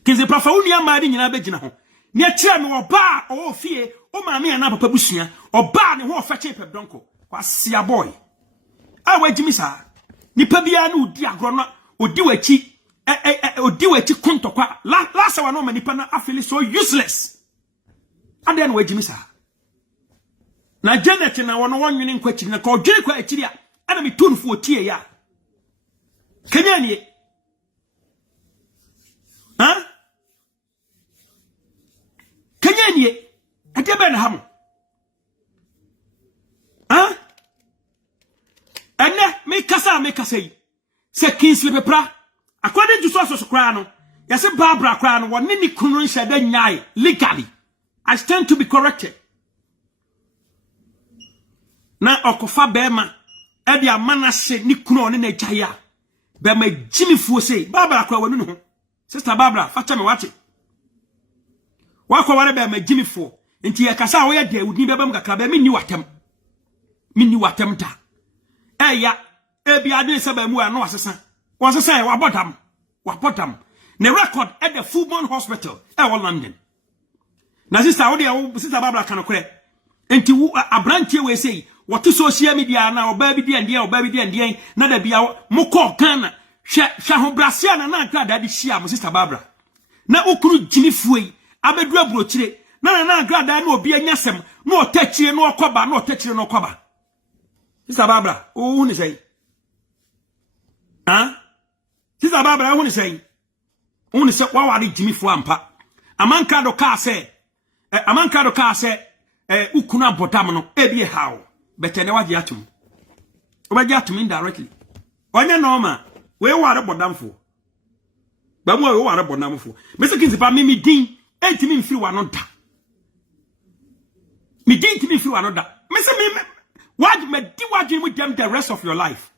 kinze prafa uni amadi nyina begina ho ne akira me oba o fie o maame ana papa busua oba ne ho fa che pebdonko kwasia boy a wagimi sa nipa bia na odi agro no odi wachi kontokwa la sawa no manipa na afili so useless and then wagimi sa na Janet na wono wonwene nkwachiri na ka odwere kwa achiri a ana mi tonfo otie ya kenya nie ha kenya nie ade be na ha mo ha ene me kasa yi se Kingsley Pepra according to sources kra no ya se Barbara kra no wonne ni kunu nhede nyai legally I stand to be corrected. Na okofa bema e dia manase ni kunu one na jaya bema jimifuo sei Barbara kwa wanu no sister Barbara facha me wache wakwa ware bema jimifuo nti ye kasa wo ye de udin bebam kakra be minni watem ta eya ebi ade se ba mu ano asesa wasesa e wabodam ne record at the Fulham Hospital e wo London na sister wo de sister Barbara kan kore nti abrantie we sei what social media na obabi di ande na da bia moko Ghana hwa ho brasia na akra da di hia mo sister Barbara na okuru jimifuoi abedu abrochire na akra da na obi anyasem na otachire na okoba sister Barbara hu ni sei sister Barbara hu ni sei wa wari jimifuo ampa amanka do ka se ukuna botam no ebi how betene waje atum obaje atum indirectly onya normal we ware bodamfo ba mu we ware bodamfo mese kinzipa mi din entimi mfiri wano da mi din entimi mfiri wano da mese waje mu dem the rest of your life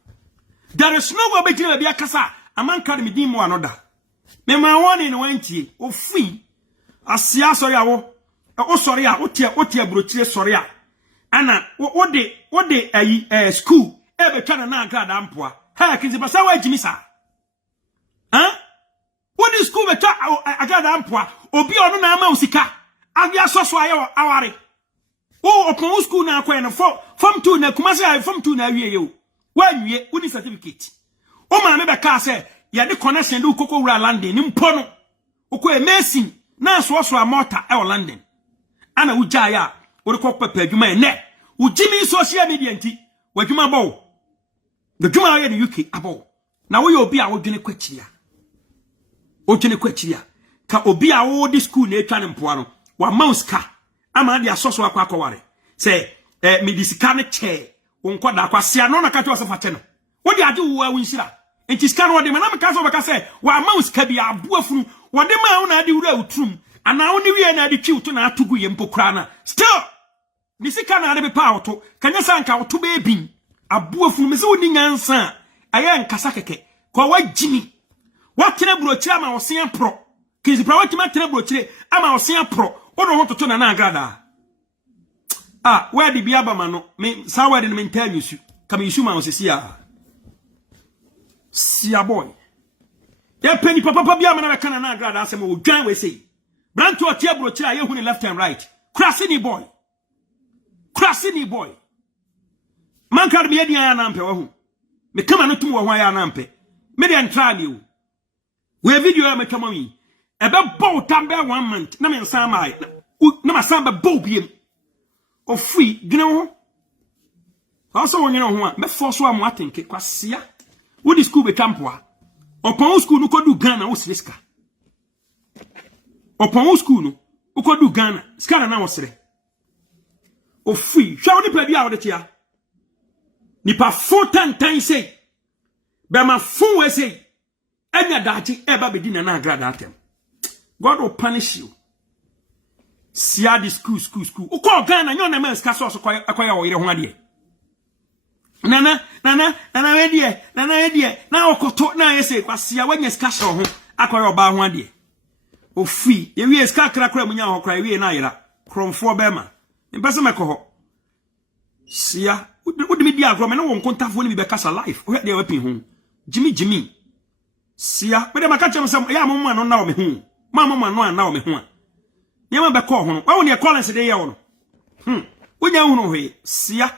there is no way between be akasa amanka mi din mu wano da me ma woni no wantie ofi asia sori awo o sori a otie brochire sori a ana wode ayi school betwa na agrada ampoa ha kinzipa sa wa jimisa wode school betwa agrada ampoa obi ono na ama usika avia soso aye aware wo opon school na akwa na form 2 na kumase aye form 2 na awie ye o wanwie woni certificate o ma me be ka se ye de connection de ukoko wura London ni mpo no ukọ amazing na so amota e London ana uja ya oriko pepe adwuma ene ujimi social media nti wadwuma bawo the dwuma ya the UK abo na wo ye obi a wodwene kwachiria ka obi a wo di school na etwa ne mpoa no wa mouse ka ama dia soso akwakọware se medisika ne che wonkwada akwase no na ka twa sefa che no wo di ade wo awunshira enti sika no de manam ka so baka se wa mouse ka bi abuafunu wo de ma wo na ade wura utrum ana wo ni wie na ade twi uto na atugu ye mpokra na still nisika na ade be pa auto kanya sanka auto be bin abuafunu me se woni nyansa aye nkasa keke kwa wajimi watene brochire ama osen pro kinzi pra watima tene brochire ama osen pro wodo ho toto na agrada where di bia ba ma no me sa where ni me ntan yusu kama yusu ma osisi a sia boy e peni papa bia ma na kana na agrada asem wo dwan we sei branto otie brochire ye hu ni left and right crasini boy man card me dia ya na mpe wa hu me kama no tum wo ho ya na mpe me dia ntra ni o we video ya me kama wi ebe bow tambe 1 month na me nsan mai na ma san be bow biem o free gine ho Also when you know one, me force wa mo atenke kwasia. Wo di school be tampoa. Opon school no kodu Ghana wo sreska. Opon school no wo kodu Ghana, ska na wo sre. O free, hwa wo ni pa bia wo de tia. Nipa 4 say. Be ma fun we say. Enya dachi eba be di na na agrada atem. God will punish you. Sia di school. O ko Ghana nyo na men ska so akoya wo yire ho ade. Nana edie na okoto na yese kwasia wanya ska sho ho akoya oba ho ade. O free ye wie ska krakra munya ho kra wie na yira kromfo bema mpese mekoho sia wodi media agro me na won kontafo ni be kasa life o de wapin ho jimi sia me de maka chem sam ya mama no na o me ho mama no na o me ho ye ma be ko ho wa woni e Collins de ye wo no wonya hu no he sia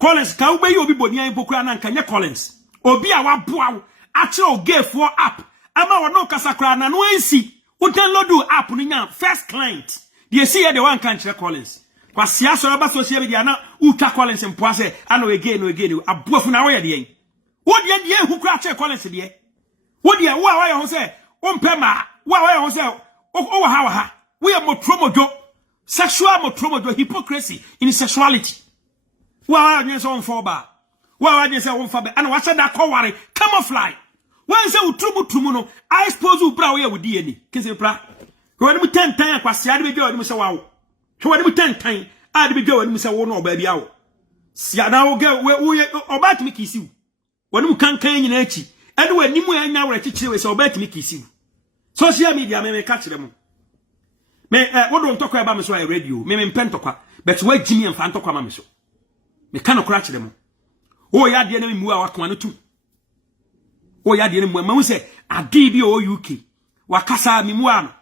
Collins ka wo be yi obi boni an pokura na nka nye Collins obi a waboa wo a kire o gafo app ama wo no kasa kra na no ansi wo download app no nya first client de see here the one kan kire Collins kwa sia so ba social media na utwa Collins mpoa se ana no again aboafu na wo ye de yen wo de hu kra kire Collins de wo de wo a wo se wo mpema wo a wo se o wa ha we are motromojo sexual motromojo hypocrisy in sexuality wa nyen so on ba wa nyen se on fa be ana wa se da kware camouflage wan se utrumu no I suppose u bra wo ye wodi ani kese pra ko ni mu tentan akwase ade be wodi mu se wa wo ko ni mu tentan ade be wodi mu se wo no ba bia wo sia na wo ge wo oba timi kisi wo ni mu kankan nyina achi ade wa ni mu anya wora chichire we se oba timi kisi social media me ka kire mu me wo don tokwa ba me so radio me mpentokwa but wa jimi emfa ntokwa ma me so me kana kura kire mu o ya de na mu a wakoma no tu o ya de na mu ma hu se ade bi o UK wakasa mi mu ano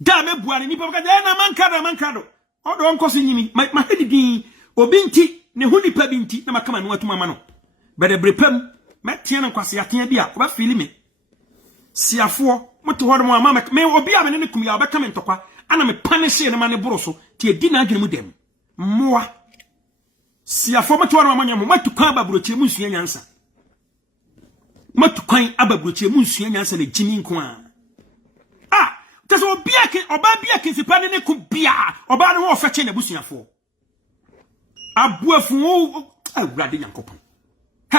da me buare ni papa na manka do o do nkoso nyimi ma hedidin obi nti ne hu nipa bi nti na makama no atuma ma no be de brepam metie na kwase aten bi a o ba fili me siafo moto ho do ma me obi a me ne kum ya o be ka me ntokwa ana me punish ne ma ne boro so ti edi na adwene mu dem moa siafo moto ho do ma nyam matukan babrochie mu nsua nyansa matukan ababrochie mu nsua nyansa ne jimi nko a taso oba bia ke sipane ne kum bia oba ne ho ofeche na busuafo abuafu awurade yankopon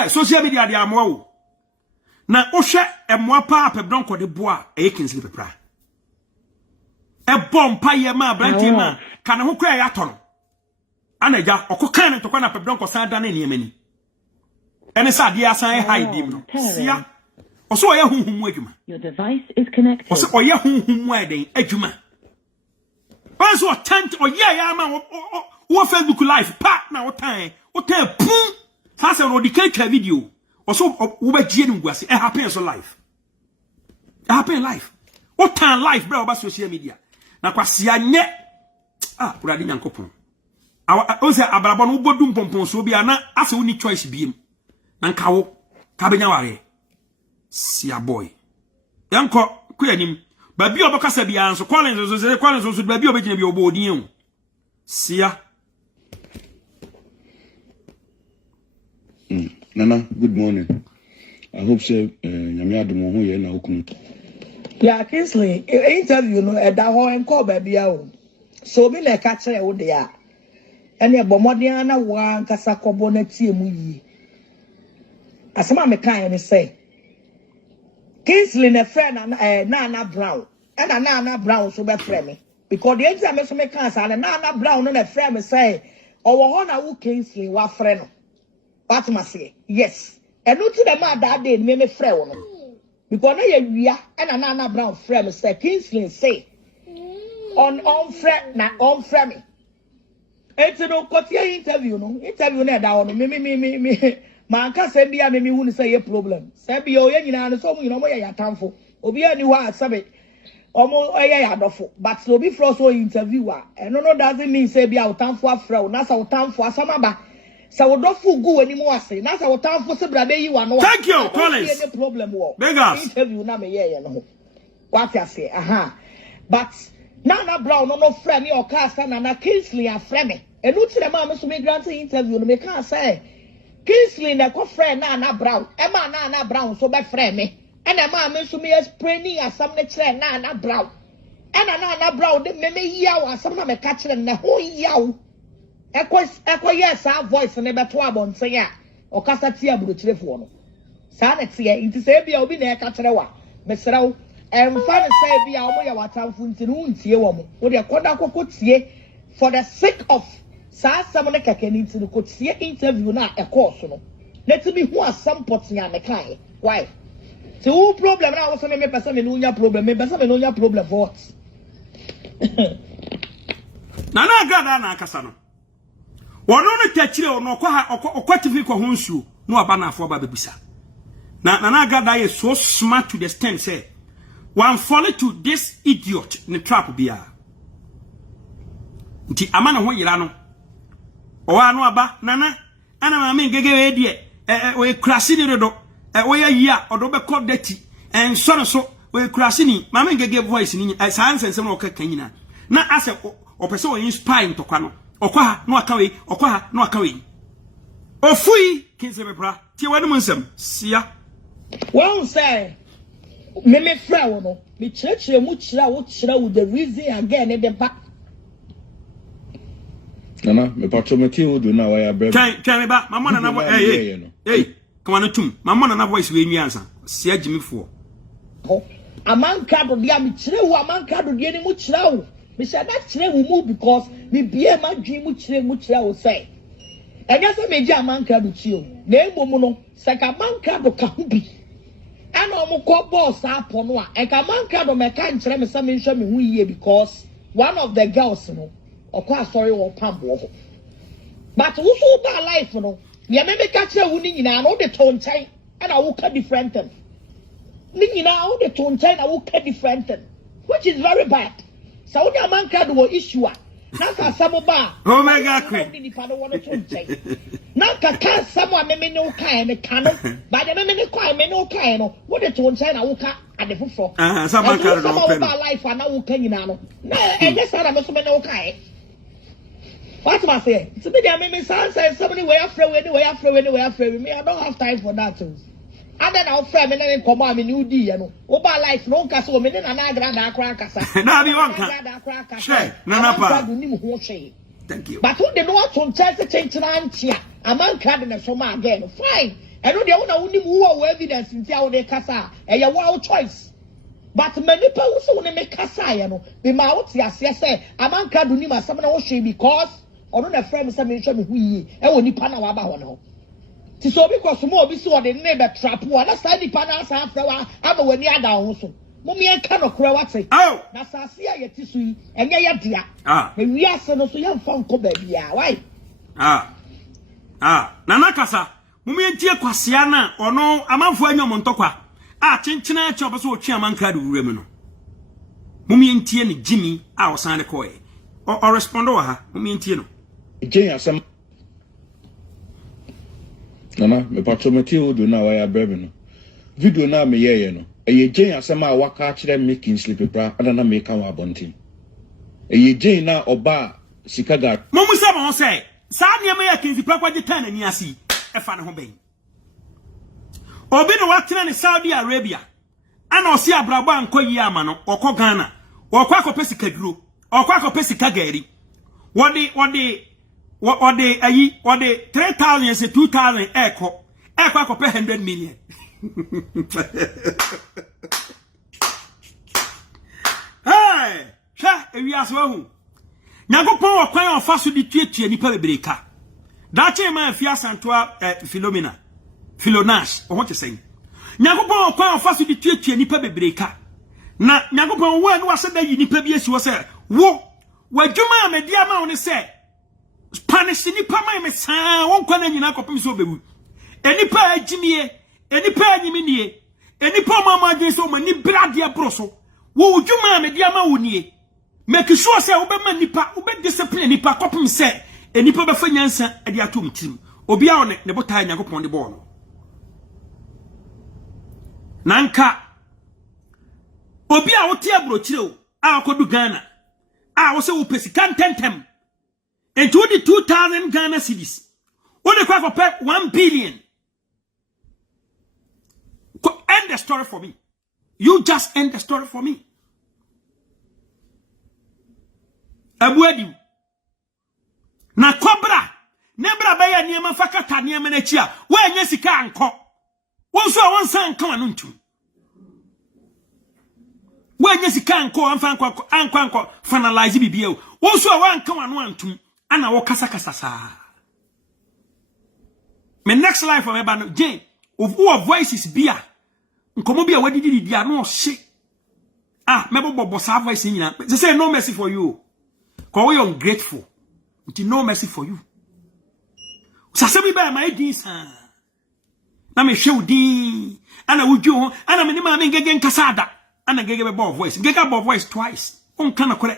social media dia amwa wo na ohwe emwa pa pebronko de boa Kingsley Pepra bompa ye ma branti ma kana ho kra ya tono anaja okokan ne tokwa na pebronko san da na niamani ene sa dia san hide no sia oso oye hunhum adwuma your device is connected oso oye hunhum adwuma oso tent oye ya ma wo Facebook live pa na wo tan pum ha se no dikatwa video oso wo ba gie nim guase happen so live wo tan live bra wo ba social media na kwase anye urade nyankopon o se abrabo no bodum pompon so bia na ase wo ni choice biem na nka wo ka benya ware sia boy yanko kuyanim ba bi obakasa bia anso Collins so ba bi obegina bi obodin o sia Nana, good morning. I hope so. Nyame adomo ho ye na okun. Yeah, Kingsley, interview no e da ho enko ba bia o. So bi na ka kire wo de a. Ene bomodin na wa nkasa kobo na tie mu yi. Asema me kan ne say. Kingsley na friend na Brown. And Nana Brown so be friend me. Because the exam so me kan sa Nana Brown no na friend me say, "Owo ho na wo Kingsley wa friend no." What must say? Yes. And no to the man that day, me friend. Because now you are and Nana Brown friend say Kingsley say on friend na on friend me. It's no cut your interview no na da on me man ka say bia me hu say your problem. Say bia o nyina no so mu nyina mo ya yatamfo. Obi ani wa sabe omo ya adofo. But obi fro so interviewer. And no doesn't mean say bia utamfo afra na sa utamfo asamaba. So do fu gu ani mu ase na sa wotamfo se bra be yi wa no. Thank you Collins. Any problem wo. Interview na me ye no. What you say? But Nana Brown no friend me o ka sa na Kingsley a friend me. enu tire ma me so me grant interview no me can say Kingsley na ko friend na Brown e ma na Brown so be friend me e na ma me so me explaining asam ne kire na Brown e na Brown de me yaw asam na me ka kire na ho yaw ekwo yes our voice ne beto abonten ya o kasa tie aburo kirefo no sa na tie nti se bia obi na e ka kire wa me seraw emfa ne say bia omo ya watamfu nti no ntie wo mo wo de koda kokko tie for the sake of sa asam ne kakani nti no ko tie interview na e course no let me who asam potia me kai why so who problem na wo so me person me no nya problem me person me no nya problem for what na gada na akasa no wono no tachire ono okwatifi ko honsuo no aba na afọ ba bebisa na gada is so smart to the extent say one fall to this idiot in the trap bia nti amana ho yira no o anu aba nana ana ma me ngege die we krasi ni do we ya yi a odo be call dirty en so we krasi ni ma me ngege voice ni sansense no ka kanyina na ase o pese o inspire ntokwa no okwa ha no akawe okwa ha no akawe ofui kinse bebra tie wanu nsem sia won say me fra wo no me chire mu chira wo the reason again e de ba Nana me patro me tin do na wa ya bre kan me ba mama na na hey come on tum mama na voice we nwi ansa sia jimifo amanka do dia me chire wo amanka do dia ni mu chira wo me say that chire wo mu because me bia ma dwi mu chire wo say enya se me ji amanka do chi o na emom no se ka amanka do ka hu bi ana omo ko boss apo no a e ka amanka do me ka nchire me say me hwe me hu yie because one of the girls no okwa sorry wo pambo ho but wo so ba life no ye me ka chire wo ni nyina no de to nchen ana wo ka different thing ni nyina wo de to nchen na wo ka different thing which is very bad. So the man card will issue. Naka samoba. Oh my God! Naka someone may no kind of canon, but the men cry me no kind of what it won't say. I will cut at the foot. Someone can open life and I will tell you now. No, and yes, I must be no kind. What am I saying? To me, there may be somebody way afraid, anyway, afraid me. I don't have time for that too. And then I'll frame and then come on, new D, and over life, no castle, and I grab crackers. Now be one thank you. But who the Lord from Chelsea change to a man carding a soma again. Fine. I know the only who evidence in the Casa, a wild choice. But many people also make Casa, the mouth, yes, a man cardunima, someone else because, or not a friend, some mention we, and when you pan about now. So because more be so the neighbor trap one, that's why the panels after I'm when you are down also. Mummy and cannot cry what say. Oh, that's I see a tissue and ya dear. Maybe we are so young from Kobe. Why? Nanakasa, Mummy and Tia Quasiana or no, a man for your Montokwa. Chinchina choppers or chairman Cadu Remino. Mummy and Tia Jimmy, our son, coy. Or respond to her, Mummy and Tino. Jane some Nana, me patro me tin do na wa ya bre no. Video na me ye no. Eye Jane asema waka kire me Kingsley bra ana na me ka wa bontin. Eye Jane na oba sikaga. Momu se mo say, sa ne me ya Kingsley bra kwaje tan ani asi e fa ne ho ben. Obi no watena ne Saudi Arabia. Ana osi abrabo anko yi ama no, okọ Ghana. Okọ akopesi kaduro, okọ akopesi kagari. What they 3,000 say 2,000 echo pay 100 million. Hey, we as well. Nyagopon wa kwan ofa so di tuetua nipa bebreka. Da che ma afia santoa Philonash, what you saying? Nyagopon wa kwan ofa so di tuetua nipa bebreka. Na nyagopon wo anu aseda yi nipa bi esi wo say, wo wadwuma media ma woni say Spanish nipa mai me saa won kwana nyina kopim so bewu enipa agimie enipa anyimie enipa mama adwen so mani brade abroso wo udwuma me dia ma wonie make sure say wo be ma nipa wo be discipline nipa kopim say enipa be fa nyansa ade atom tim obi a one ne botaa nyakopon de ball no nanka obi a wote abro kire o a akodu Ghana a wo se wo pesika ntentem Into the 2,000 Ghana cedis. What they call for 1 billion. End the story for me. You just end the story for me. Abuadi. Na cobra. Nebra baya niema fakata niema nechia. Wa nyesika anko. Wonso wonsa anko anuntu. Wa nyesika anko anko finalize bibia. Wonso wa anko anu antum ana wo kasa kasa sa. My next life for me Jane of who voices bia. Nkomo bia wadidi dia no hye. Mebo bobo sa voice nyina. They say no mercy for you. Cause we ungrateful. It no mercy for you. Sasemi ba my din sa. Na me hwe udin. Ana wudwo, ana me ni ma me ngege nkasada. Ana ngege be bo voice. Ngege bo voice twice. Onka na kore.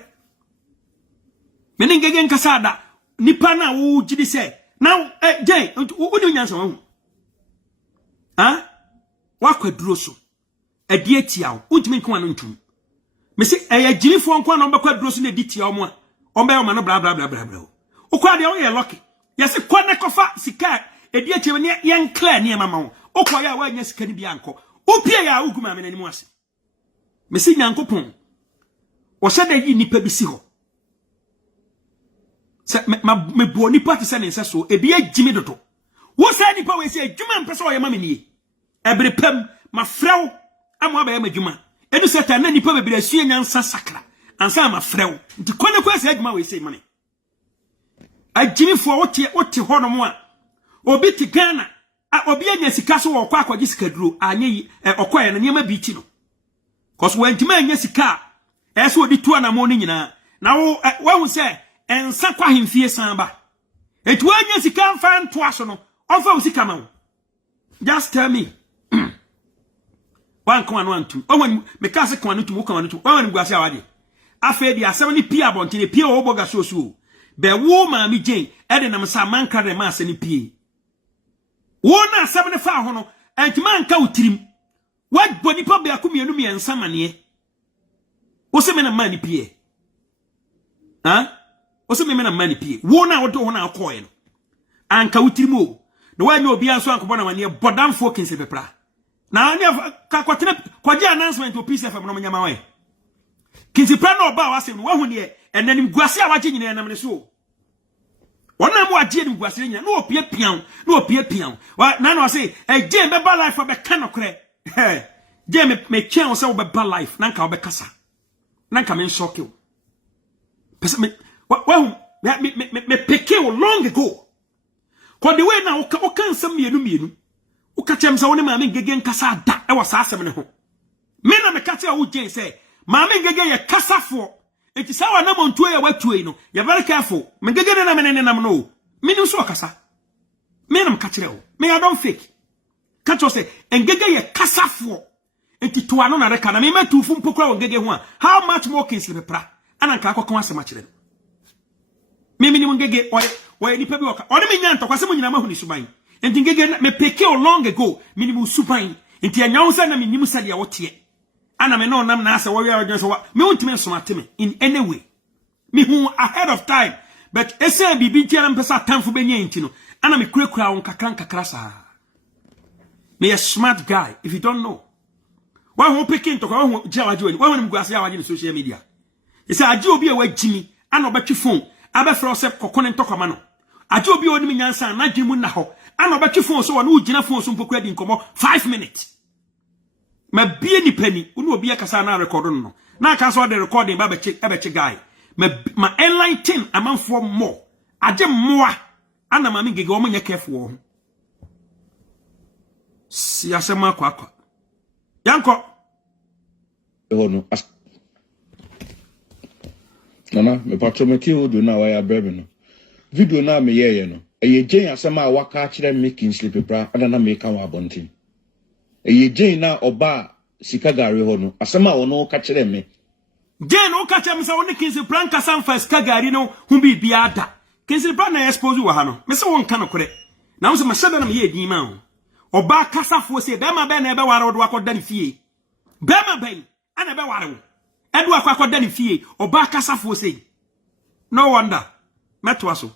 Me ni ngege nkasada. Nipa na wo gidi say. Now Jay, who nyansa wo? Wakwaduro so. Edi etia wo. Untimi nko anu ntum. Me say ejirifo nko anu obakwaduro so na edi tia wo. Ombe o mano bla bla bla bla bla. Okwa de o ye lucky. Yesi kwane kofa sika edi eche ne yen clear ne mama wo. Okwa ya wa nya sika ni bia nko. Opie ya uguma me nanimu ase. Me si nyankopon. O se da yi nipa bi si ho. Se me bo nipa te se ne nse so ebi agimi dodo. Wo se nipa we se adwuma mpese o ye mama nie. Ebre pam ma frew amwa ba ye madwuma. Edu se ta na nipa bebre asue nyansa sakra. Ansa ma frew. Nti kwane kwa se adwuma we se mane. Agimifo wote hono mo a obi ti Ghana obi anya sika so wo kwa akwaji sika duro anyi okoye na niam bi ti no cause wantima anya sika eso odi tu na mo ni nyina na wo hu se ensa kwa hemfie san ba etu anya sika mfa nto aso no onfa wo sika ma wo just tell me wan kwa no antu owan me ka se kwa no tu mo kwa no tu owan guase awade afa di asem ni pia bontene pia wo boga so be wo ma mi Jane ede nam sa manka de ma se ni pie wo na asem ne fa ho no entima nka utirim wa boni pa be akumienu mi ensa mane wo se me na mani pie wo se me na mani pie wo na wo do ho na akoye no anka utirim o na wa nya obi anso anko na mane bodamfo kinse bepra na anya ka kwatene kwaje announcement o peace fm no nyama wa kinse pra na oba wa se no wa hu ne enanim guase a waje nyina enam ne so wona mo agye nim guase nyina no opie pian na no say eje be ba life be ka no kre je me twen say wo be ba life na nka wo be kasa na nka me shock you pese me wa me peke wo long ago ko the way na wo kan sam mienu wo ka chem say wo ne ma me ngege nkasa da e wo sa asem ne ho me na me ka che wo je say ma me ngege ye kasafo enti sawa na montuo ya watuo no ya very careful me ngege na me ne nam no me ni so kasa me na me ka kire wo me I don't fake catch us say ngege ye kasafo enti to ano na reka na me matufu mpokra wo ngege ho a how much more can sleep pra ana nka akokon asema kire me ni ngege oye ni pebi oka oni me nya ntokwa se mo nyina ma hu ni suban enti ngege me peke o long ago me ni mu suban enti anyawo se na me nim sade a wote ana me no nam na ase wo wi so me wontime so mateme in any way me hu ahead of time but ese bibi tiara mpesa tamfo benya enti no ana me kurakura won kakra sa me a smart guy if you don't know wa ho pikin to kwa ho jawaje wani wa woni mguase ya waje ni social media ese aje obi e wagimi ana obetwe phone abefro se kokone ntokoma no aje obi oni nyansa na dwemu na ho ana obetwe phone so wona ugina phone so mpokura di nkomo 5 minutes ma bie ni pani unu obi akasa na record no na aka so the recording ba beche guy ma enlighten amanfo more aje moa ana ma mingege o manya careful ho si asema kwa yanko no nana me patro me ki odo na wa ya brebe no video na me yeye no eye Jane asema waka kire me kin sleep bra ana na me ka wa bontin eye Jane na oba sika gari ho no asema wono ka kire me Jane o ka kire me say woni kinsi pranka san fa sika gari no hu bi bia da kinsi pranka na expose wa ha no me say won ka no kore na wo say ma shebe na me ye din ma ho oba kasafo say be ma be na be ware wo do akoda ni fie be ma be ana be ware wo edu akoda ni fie oba kasafo say no wonder meto aso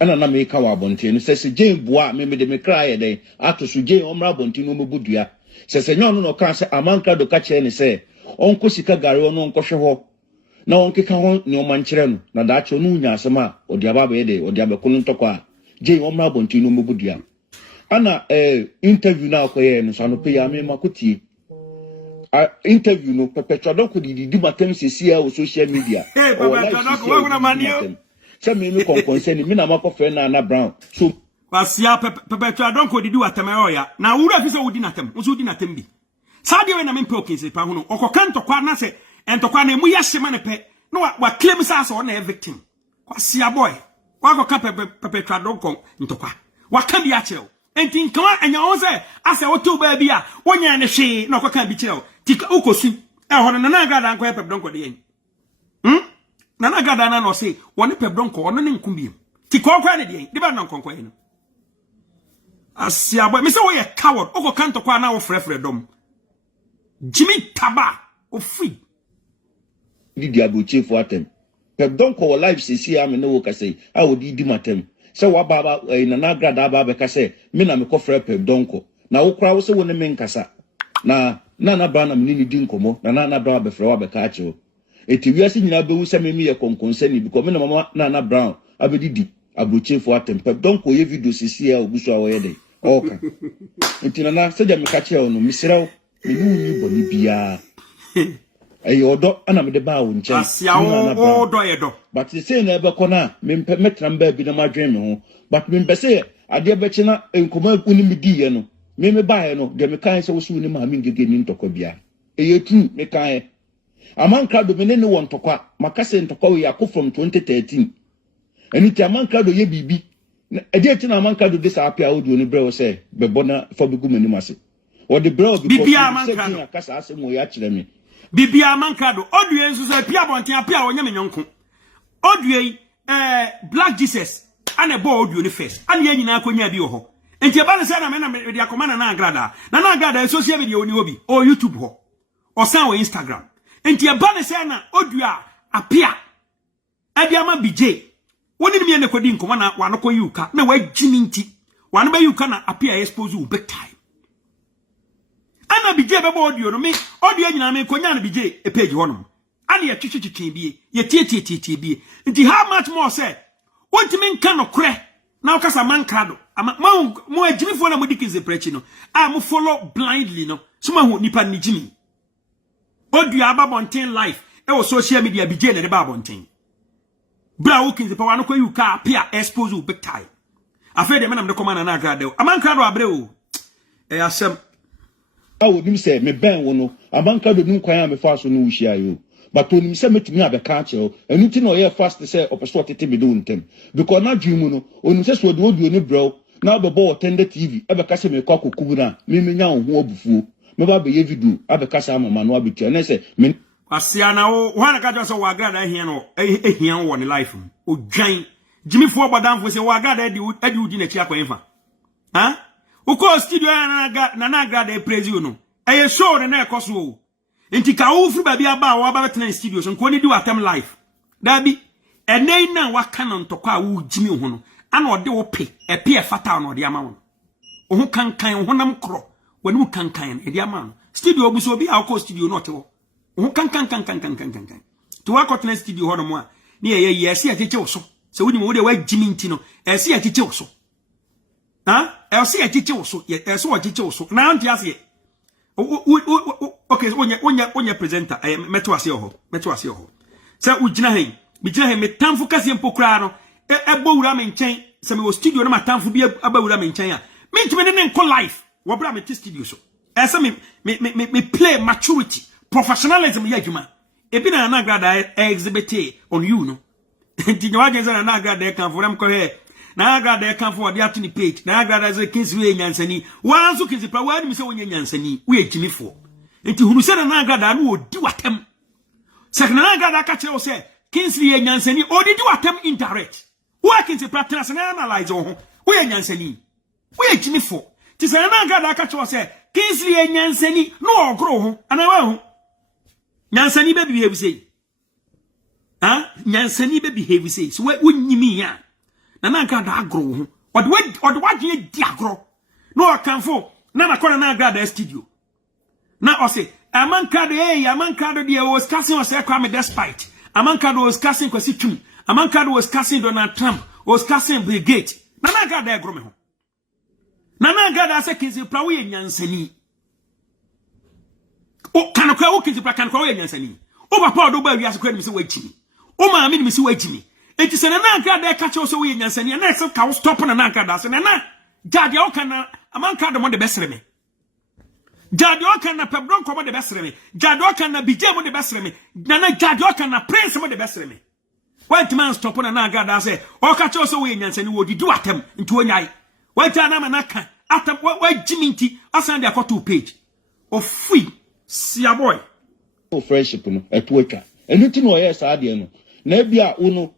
ana na me ka wa bonte no se Jane boa me de me cry den ato so Jane omra bonte no mebudua se nyon no ka se amanka do ka che ne se onko sika gare ono onko hwe ho na onkeka ho ne omankyere no na da acho no nya asema odi aba be de odi abekunu ntokwa Jane omra bonte no mebudua ana interview na akoye no so no pe ya me makotie interview no Perpetua Donkor di matem sesia o social media Perpetua Donkor wa kuna manio se me concern me na makofe na Nana Brown so wasia Perpetua Donkor di watame oya na wura fi so wudi natem wo so wudi natem bi saade we na me pe okese pa hono okoka ntokwa na se entokwa na mu ya hyema ne pe no wa claim sa so na victim wasia boy wakoka Perpetua Donkor ntokwa waka bi a kire enti nkan anya wo se ase wotu ba bi a wonya ne hwe na okoka bi kire tika ukosu hono na agada nko Perpetua Donkor de yen Nana agada na no se woni Perpetua Donkor ono ne nkumbiem tika okwa ne de yen de ba na nkonkwa yen asia boy me se wo ye coward okoka ntokwa na wo frefre dom Jimmy Taba ofi di abuche fo atem Perpetua Donkor live sisi am no wo kase a wo di matem se wa baba Nana agada baba kase me na me ko frɛ Perpetua Donkor na wo kra wo se wo ne me nkasa na Nana Brown na me ni di nkomo na Nana Brown be frɛ wa be ka ache eti wiase nyina be wu se me ye konkonsani because me na mama Nana Brown abedidi abuche fo atem Perpetua Donkor ye video sisi a obuso a wo ye de oka enti na se ja me ka che no misiraw me ni boni bia odo ana me de ba wo nche asia odo yedo but say na ebe kona me metram ba bi na madwen me ho but me mpese ade bechi na enkoma kuni me di ye no me ba ye no de me kan se wo su ni ma me ngege ni ntokwa bia tu me kan amanka do me ne won ntokwa makase ntokwa we yakọ from 2013 eniti amanka do ye bibi ade eti na amanka do de sa apia odu ni bre wo se bebona for bigu mani mase o de bre because bibi amanka do kasa asem ya kire me bibi amanka do odue nso se pia bonten apia wonya me nyonko odue Black Jesus ane bo odue ni first ane ya nyina akonya bi wo ho enti ba ne se na me na me de akoma na agrada na agrada social media oni obi o YouTube ho o san o Instagram enti ba ne se na odue apia abiama bije woni ni me ne kodi nkoma na wanoko yuka na wagimi nti wan ba yuka na apia expose you big time ana bije be bo audio no me audio nyina me konya na bije e page hono ana ye twetwetwe bie ye tie bie nti how much more say wonti me nka no kre na okasa mankado ama mo agimi fo na mo dikize prechi no mo follow blindly no so ma hu nipa ni gimi audio ababonten life e wo social media bije na de babonten bra wo kinze pa wanoko yuka apia expose you big time afede me na me komana na agrade amankado abre o asem awo nim se me ben wo no amanka do nim kwan a me fa so no wuhia yo but onim se metumi abeka a cheo enu ti no ye fast se opeso tete be do ntem because na dwumu no onim se so de odu ni bro na bebo tende TV abeka se me kwa kokubu na me menya ho obufuo me ba be ye video abeka se amama no abetua na se me asia na wo wana ka jo so wa grada ehia no ehia wo ni life o dwan jimifo obodanfo se wa grada edi udi na chi akwanfa ha uko studio na grada praise you no eye show na ekoso o enti ka wo fru ba bia ba wo ba betena studio so nko ni di watam life dabi enei na waka no ntokwa wo jimi ho no ana ode wo pe epe e fata no ode ama wo ho kankan ho nam kro wani mu kankan e di ama no studio obuso bi a ko studio no te wo ho kankan to wa kotena studio ho no mo a ni ye yesi acheche wo so se woni mo de wa jimi nti no esi acheche wo so ha esi acheche wo so esi wo acheche wo so na anti ase okay onya presenter meto ase ho se ugina hen me tamfo kase mpokura no ebo wura me nchen se me wo studio na matamfo bi abawura me nchen a me ntime ne nko live wo bra me studio so ese me play maturity professionalism ya juma ebi na agrada exhibit on you no nti nyawa genza na agrada e kan for am ko he na agrada e kan for de atuni page na agrada ze kinsiwe nyansani wanzo kinzipra wani mi se wonya nyansani we ejimifo nti hunu se na agrada no odi watem se na agrada ka kire o se kinsiwe nyansani odi di watem indirect wo kinzipra transna analyze ho we nyansani we ejimifo ti se na agrada ka kire o se kinsiwe nyansani no ogro ho ana wa ho nyansani be behave say ha nyansani be behave say so we nyimi ya na nka da agro ho ode wadwe di agro no akanfo na makona na agrada studio na o say amanka do dey was casting o say Kwame Despite amanka do was casting Kwesi Twum amanka do was casting Donald Trump was casting Bill Gates na nka da agro me ho na nka da say Kingsley Pra wo nyansani o kanakwa wo Kingsley Pra kanakwa wo nyansani o papa do ba wiase kwa ni se wachimi o ma me ni se wachimi enti se na nka da ka che so wo nyansani na se ka wo stop na nka da se na jade o kana amanka do mo de besere me jade o kana pebron ko mo de besere me jade o kana bije mo de besere me na jade o kana prince mo de besere me white man stop na nka da se o ka che so wo nyansani wo di do atem nti wo nyai white na ma na ka atem wa jiminti asan de akoto page of free sia boy o friendship no etweka enuti no yes ade no na bia wo no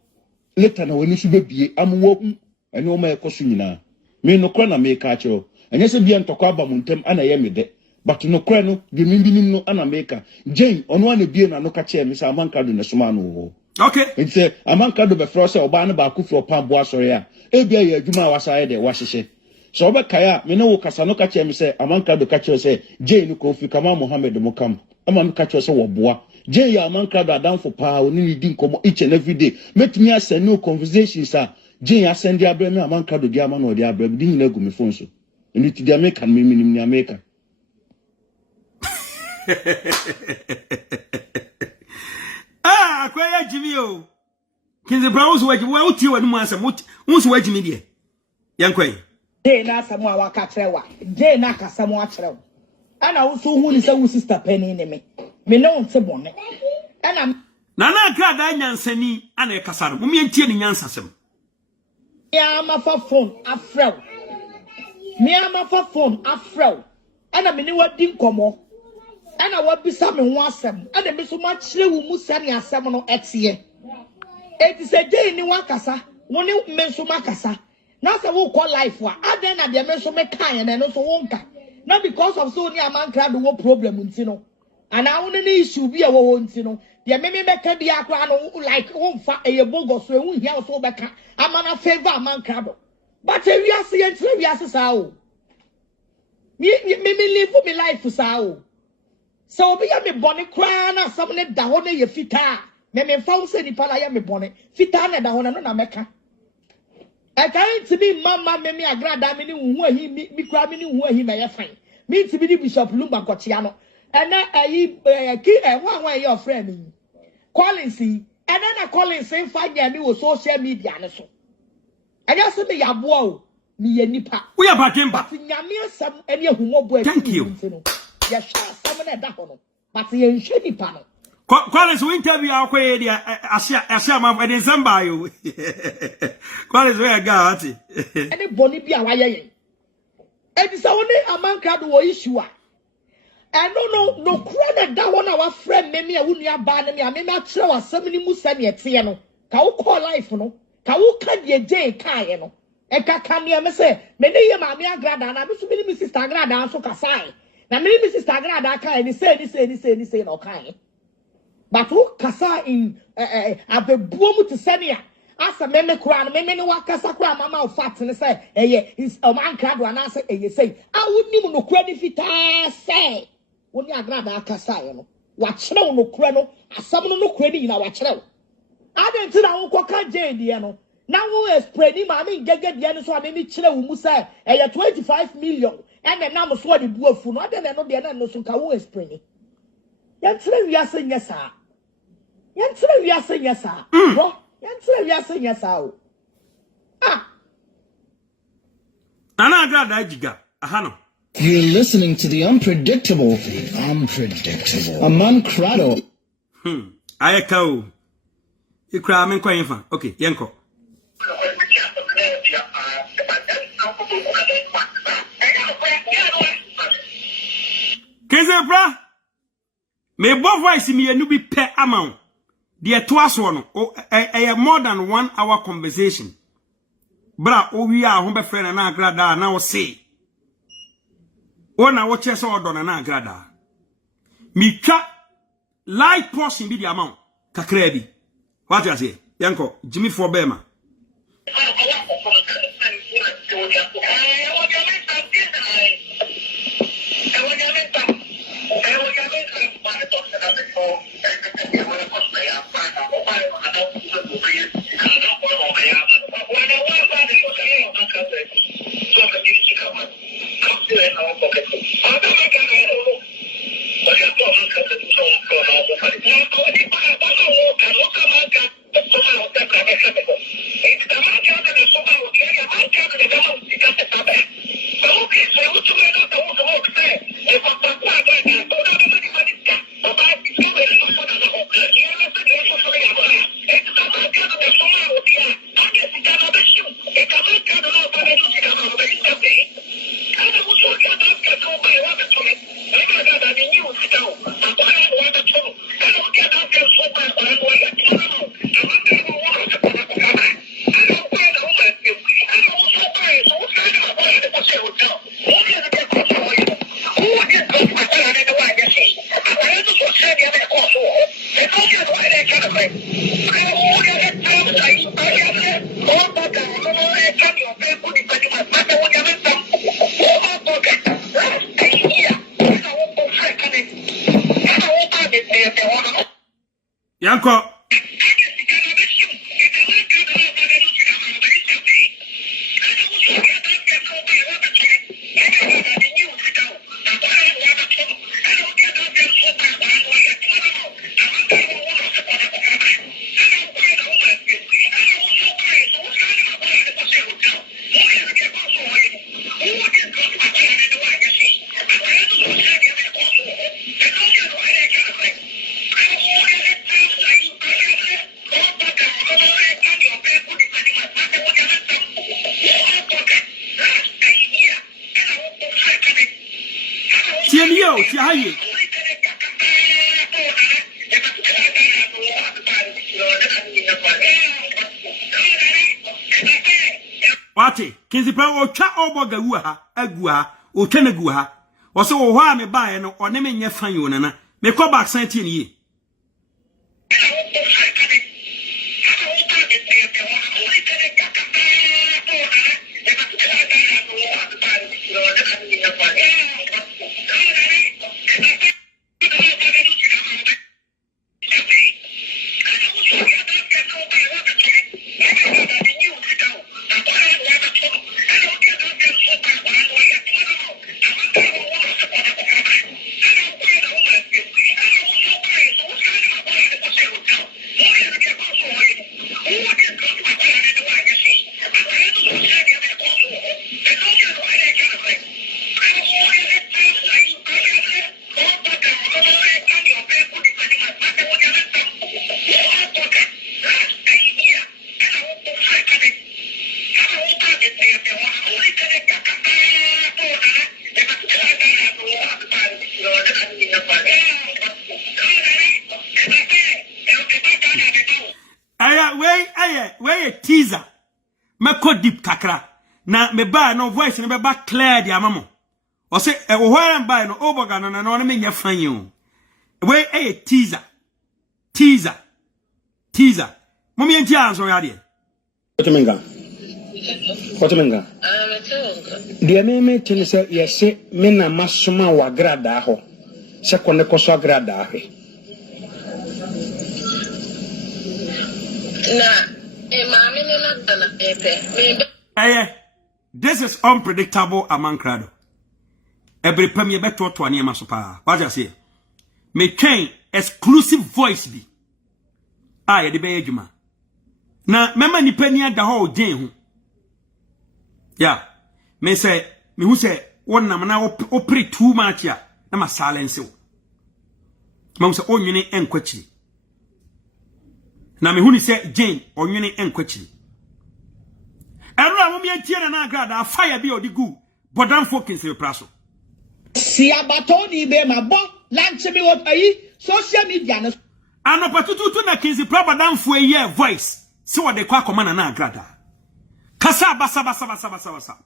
later na woni su bebie amwo ene o ma ekoso nyina me no kro na me ka chiro enye se bia ntokwa aba mu ntem ana ye mede but no kro no de mimbinim no ana me ka Jane ono ana bie na no ka che me sa amanka do ne soma no wo okay enti amanka do be fro se oba na ba ku fro pa bo asore a e bia ye adwuma wasa ye de wahyehe so oba kaya me no wo kasa no ka che me se amanka do ka che se Jane ko fi kama Mohammed mo kam ama me ka che se wo boa Jane ya amanka do adam for pa oni ni din komo each and every day metumi asend no conversations a Jane asend dia bre me amanka do dia ma no dia bre di nyina gu me phone so eni ti dia make me minim ni America kwa ya Jimmy o Kingsley Pra wo so waji wo uti wani mu asem wo so waji me de yankwa de na asem a waka trewa de na kasam a trewa ana wo so hu ni se wo sister penny ne me no nte bone ana na kra da nyansani ana ekasaro mo mientie ni nyansasem ya ma fa phone afrew ana me ni wadi nkomo ana wabisa me ho asem ana me so ma kire wo mu sane asem no etie eti se je ni wakasa woni me so makasa na se wo call life wa aden na de me so me kan na no so wonka na because of so ni amankra do wo problem nti no ana woni ni issue bi e wo nti no de me beka bi akra no like wonfa eye bogo so ehun hia so beka amana favor amankra do but e wiase ye ntre wiase sa o me live me life sa o so obi ya me boni kra na some ne da ho na ye fita me found say ni pala ya me boni fita na da ho na no na meka I can't be mama me agrada me ni hu ahi mi kra me ni hu ahi me ye fine me ti bi ni Bishop Lumba Kochia no and ayi ki one your friend me Collins and then Collins say find me wo social media ne so and you say me ya boa o me ye nipa we are batemba nyame asem ene ahumobo thank you ya sha asem na da ho no but ye nhwe nipa no Collins we interview akwa dia asia ma for December yo Collins we ga ati ene boni bi a waye ye edi sa woni amanka do wo issue a no kura na da wona wa friend me a wonu aba na me a me kire wa asem ni musa ne ete no ka wo call life no ka wo ka die je kai no e ka kan ne me se me ne ye ma me agrada na me so me sister agrada so ka sai na me sister agrada kai ni say no kai but who kasa in abebuomu to senia asa meme kura me ni wakasa kura mama o fat ne say eye is man krado ana say eye say awunim no kura ni fita say woni agrada akasa ye no wa kire no kura no asam no kura ni na wa kire adenti na wo koka je die no na wo explain ni ma me ngege die no so me kire wo mu say eye 25 million and na mo so de buafu no ade no de na no so ka wo explain yantre wiase nyesa yantre wiase nyesa bro yantre wiase nyesa o ana agrada giga ahano You're listening to the unpredictable. A man crado. Ayakao. You cry me kwa infa. Okay, yanko. Kingsley Pra. Me bo voice me enu bi pe amount. The twaso no. A more than 1 hour conversation. Bra, we are home friend na agrada na o say. Ona watch so odona na agrada. Mi twa light portion bi the amount kakra bi. What you say? Yanko, Jimmy for Bema. Yanko. Wati kinzipra otwa oboga wu ha agu ha otwa na gu ha wo se wo ho a me baaye no one me nya fan yo nana me ko back san tie ni teaser me ko deep kakra na me ba no voice ne be ba clear dia mamo o se e wo hwan ba no oboga no na no me nya fan yi o we teaser mo me ntia anso ya de Otemenga dia me tini se yese me na masoma wa grada ho se konne ko so grada he this is unpredictable among crowd. Every premier beto to ania masopa. What I say? Me train exclusive voice bi. Ah, de be adwuma. Na mema ni pania da ho den ho. Yeah. Me say me hu say won na na opere too much ya. Na ma silence wo. Ma say onwene enkwachiri. Na me hu ni say Jane onwene enkwachiri. Erura mo me tie na agrada fire bi odigu bodam focus e praso. Si abatoni be mabo lanche mi wo ayi social media no anopatutu na kinzi probadam fo ye voice si wo de kwa komana na agrada kasa basa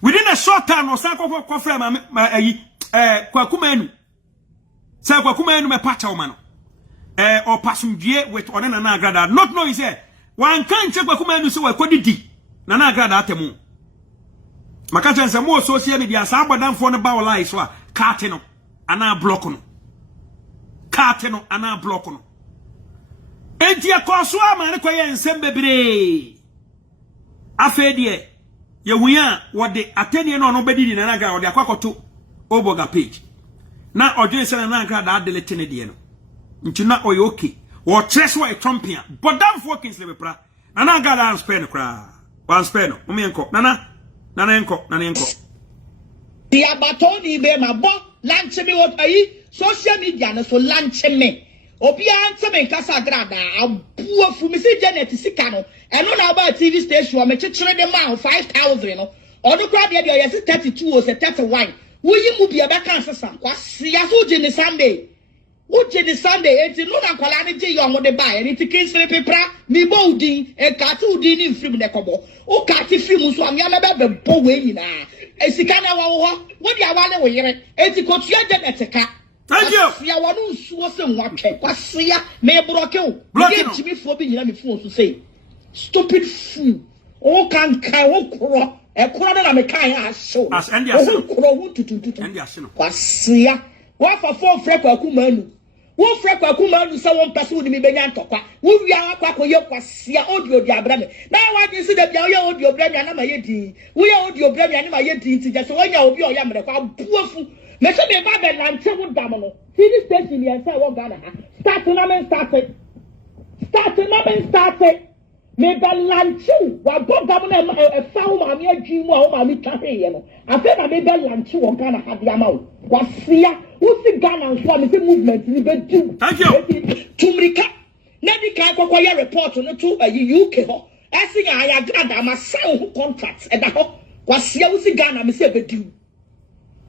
within a short time no san ko frame ayi kwakuma enu sa kwakuma enu me pacha wo ma no or pasumdue with onena na agrada not know is one can check kwakuma enu si wo kodidi na agrada atemu Makacha nse mo social media sa abodamfo no ba wala iso a carte no ana block no. Carte no ana block no. Enti akoso ama ne koye nsem bebre. Afedie ye huya wode atenie no no bedidi na naga wode akwakoto oboga page. Na odwene se na naga da delete ne de no. Nti na oye okay. Wo tres wa champion. Bodamfo Kingsley Bepra. Na naga da spend kra. Wan spend no. Umienko. Nana enko. The abatoni be ma bo lunch me what ayi social media no so lunch me. Obi answer me kasa grada abu fu mi se Janet sika no. Eno na ba TV station o me chechire de ma 5,000 no. Odo kra de o yesi 32 o se 31. Wo yi mu bia be kan sesa. Kwase ya so je ni Sunday. Uche the Sunday, eti no na kwala ni je yo de ba eni ti Kingsley Bepra mi bo udin e ka ti udin ni film de kobo o ka ti film so am ya na be bo we nyina e sika na wo ho wo dia wale wo yere eti ko tua je neteka thank you ya wonu nsuo se nwatwe kwase ya me broke o me jimi fo bi nyina me fo so say stupid fool o kan kai wo kro e kro na me kan ya show as endi asino kro wo tutututu endi asino kwase ya wa fa fo freko akumanu wo freko akumanu se won pese wo ni me benya ntokwa wo wia akwa koye kwase audio di abra me na wa di se da bia wo audio bra me na ma ye di wo ye audio bra me na ma ye di nti je so wonya obi o ya mre kwa buafu me se me ba be lante wo dam no TV station ye say wo Ghana ha start na me me ba lante wa bo dam na e fa wo ma me adwi mu a wo ma me twa he no afa na me ba lante wo Ghana ha dia ma wo kwase who see Ghana and Swami movement in the do. Thank you. Tumrika. Nadi can kokoya report no to a UK ho. Asing I agrada ma sign contracts and ho. Kwasia who see Ghana me say bedu.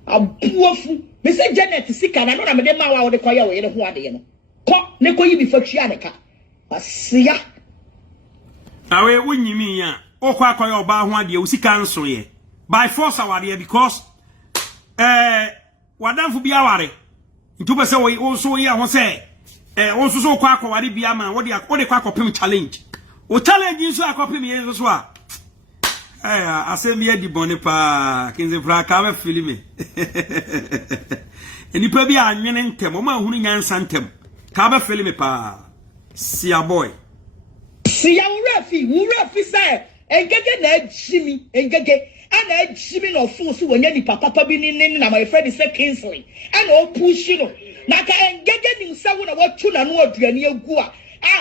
Abuafu. Me say Janet sika na no na me de ma wa de koya we ne ho ade no. Ko ne koyi bi fatwa ne ka. Kwasia. Awe wunyimi ya. Okwa koya oba ho ade usika nso ye. By force awade because wadamfu bia ware ntuba se wo so ye ho se wo so kwa akware bia ma wo de kwa akopem challenge o challenge so akopem ye so a asemi edi bone pa Kingsley Bepra ka ba filime eni pa bia anwene ntem o ma hunu nyansa ntem ka ba filime pa sia boy sia wo refi say engege na jimi engege ana jimi no fo so wonya ni papa bi ni na my friend say Kingsley ana o push no na ka engege ni nsa wo na watu na no aduane agu a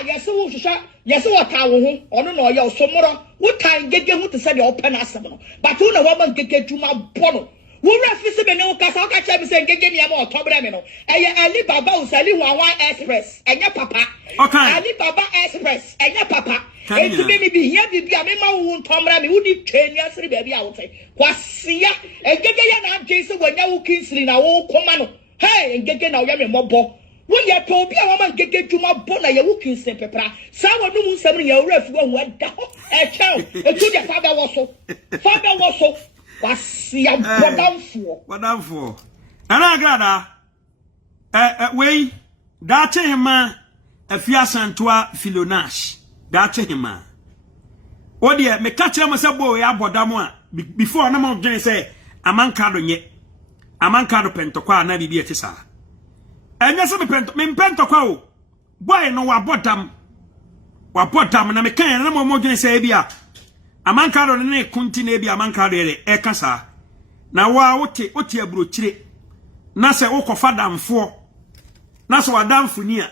yese wo hwehwa yese wo ta wo ho ono na oye osomoro wo ta engege hu te say de open asem no but wo na wo man engege dwuma bo no wo refi se be ne wo kasa wo ka che be say engege ni am otobere me no eye Ali Baba Usali Wawa Express enya papa Ali Baba Express enya papa enti me bi hia bibia me ma wo ntomra me wudi twani asiri ba bia wo te kwasia engege ya na adwen se wonya wo Kingsley na wo koma no hey engege na wo ya me mobo wo ye to obi a wo ma engege dwuma bo na ye wo Kingsley Bepra sa wo no mu nsam ne ye wo refi wo ada e chew etu de fa ba wo so kwasia bodamfo ana agrada we da chehema afia santoa Filonash da chehema odi me ka chere mo se bo ya bodam a before na mo dwen se amankado pentokwa na bibi etisa enya se me pentokwa o boy no wa bodam na me kan na mo dwen se bia amankado ne kunti na bia amankado ere e kasa na wa wote aburochire na se wokofa damfo na so wadamfo ni a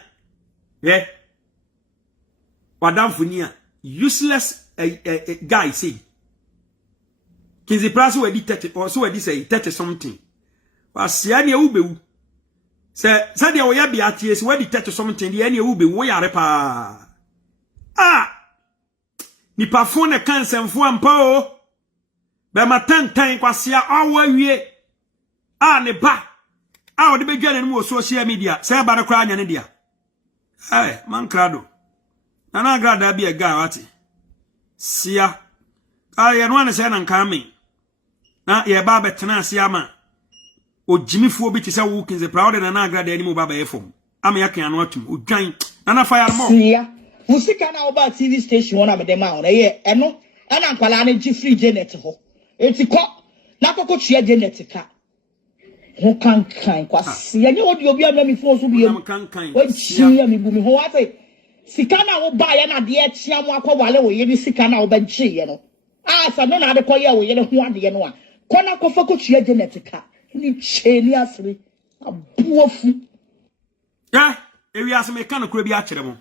wadamfo ni a useless guy say Kingsley Bepra so wedi 30 or so wedi say 30 something wasia ne ubewu se de wo ya bia tie se wedi 30 something de ne ubewu wo yare pa ni pa fone kansemfo ampa o be matantan kwasia awo awie ne ba odi be dwane mu social media se ba na kra anya ne dia man krado na agrada bia ga wati sia ye no ane se na nka me na ye ba betena sia ma ojimifuo bi ti se wo Kingsley Bepra ode na agrada ani mu ba ba yefom ama ya kan anu atum odwan na fire mo sia musika na oba TV station wona me dem a ona ye eno ana nkwala ne ji free Janet ho eti ko na koko tua genetica ho kankan kwase ye odi obi am mi fo so bi em o chia mi bu mi ho ate sika na wo ba ye na de e chia mo akwale wo ye bi sika na wo ba nchi ye no sa no na de ko ye wo ye ho ade ye no a kona ko fa ko tua genetica ni cheni asre abuofu ewi aseme kan ko bi a kire mo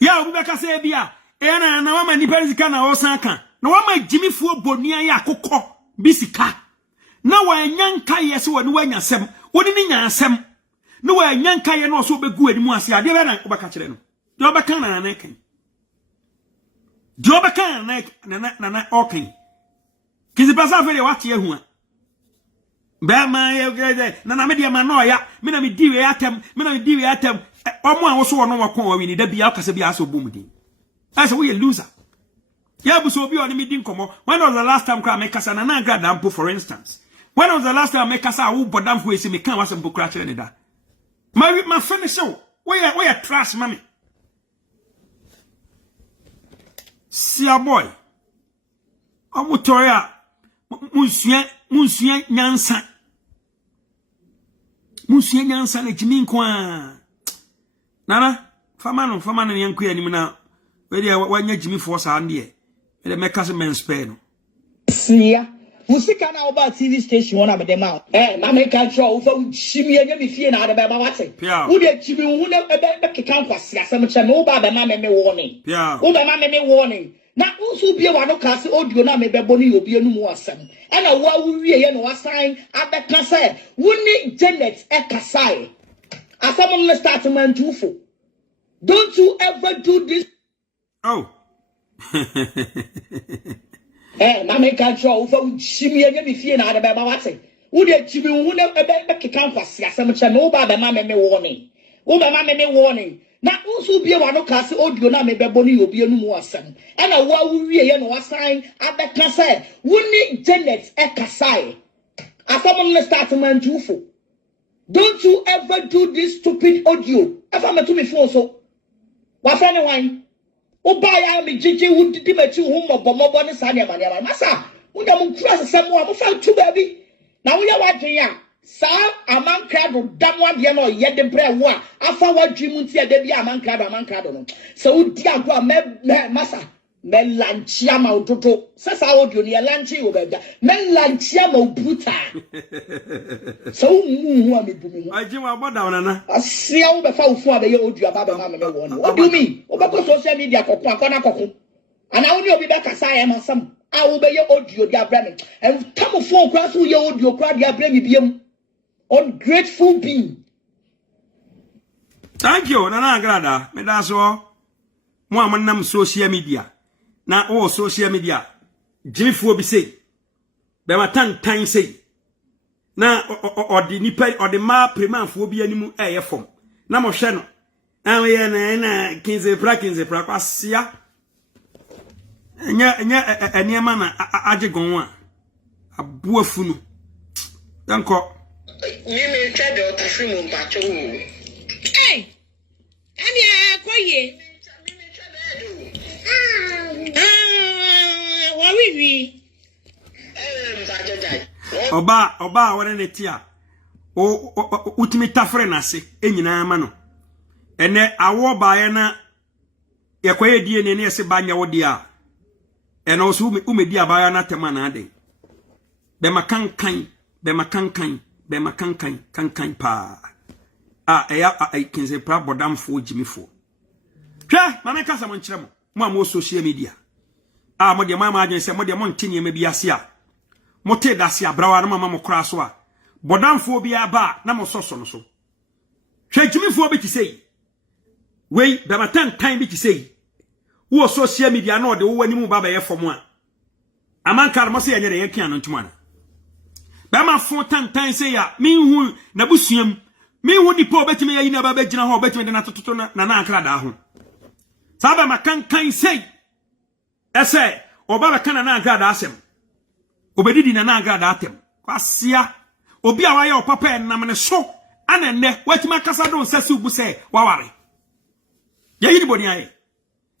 ya obi be ka se bia na wa ma ni perisika na wo san kan na wa ma jimifuo bonua ya akokọ bisika na wa nyanka yesi woni wa nyasem woni ni nyasem na wa nyanka ye no so begu animu ase ade be na obaka kire no de obaka na na kan de obaka na okan kizi pasa fere wa tie hu a ba ma ye na media ma no ya me na me diwe atem omo a wo so wono wakon wa wini da bia akasa bia aso bomudin asa we loser ya bu so bi oni mi din komo when was the last time ka make kasa na grad ampo for instance when was the last time make kasa wo bodam fo esi me kan wasem bokura kire ne da ma finish we trash mami sia boy amutoya munsua nyansa na jimi kwa nana fama no yanku ya nim na we dia wanya jimi fo sa ande e me kase men spare no sia musika na oba TV station wona me dem out na me ka tro wo fa chimi anya me fie na ade ba wate wo de chimi hu na be keka kwase asem che me wo ba be ma me warning wo be ma me warning na unsu bie wa no kase audio na me be boni obi anu mu asem na wa wie ye no wasan abeka se woni Janet ekasai asem no start man tufo. Don't you ever do this. Oh. Na me ka tro wo chimi anya me fie na ade ba wate wo de chimi hu na be keka kwase asem che me wo ba be ma me warning wo be ma me warning na unsu bie wa no kase audio na me be boni obi anu mu asem na wa wie ye no wasan abeka se woni Janet ekasai asem no start man tufo. Don't you ever do this stupid audio ever me to me phone so wa fa ne wan o ba ya me jeje wo didi ma chi ho mobomobo ne sa ne ma ne masa wo da mo kura sesem wo mo fa tu ba bi na wo ya wa dwen ya sa amankrado damo ade no ye de bre wo a afa wa dwimu nti ade bi amankrado no so wo di ago a masa me lanchia ma ototo sasa audio ne lanchi wo ba da me lanchia ma bruta so mu a me bumi ho aji wa boda wona na asia wo be fa wo fu a be ye audio aba ma me wo no what do you mean wo be ko social media kokko ana wo ni obi be kasa ya ma sam a wo be ye audio dia bra me and come phone kwa so ye audio kwa dia bra me biem ungrateful being. Thank you nana agrada me da so mo amanam social media na social media jimifuo bi sei be matantan sei na odi nipa odi ma premanfo bi animu eye fom na mo hwe no aye na kinze pra kwasia enya eniema na ajegon a abuafu no danko me try the otafrimu mpacho ani akoye wa wiwi oba wore ne tia o utimi tafre na se enyina ama no ene awo baaye na yekoye die ne ese banya wo dia ene o so umedi abaya na tema na ade be makankan pa eya kinze pra bodamfo jimifo hwe mame kasa mo nkyeremo mo am social media mo de mama agen se mo de mo ntini ma biase a mo te dase abrawa na mama mo kra so a bodamfo bia ba na mo soso no so hwe jimifo bi ti sei wei be matan tan bi ti sei wo social media na de wo wani mu baba ye fom a amankar mo se yenye de yekia no ntuma ba ma fo tantan sei a minhu na busuam minhu di po betime yayi na baba gina ho betime de na tototo na ankra da ho saba makankan sei ese obaba kana na ankra da asem obedidi na ankra da atem kwasia obi a waye opapa enam ne so anenne watima kasa do nsase ubu se waware yayi ni boni aye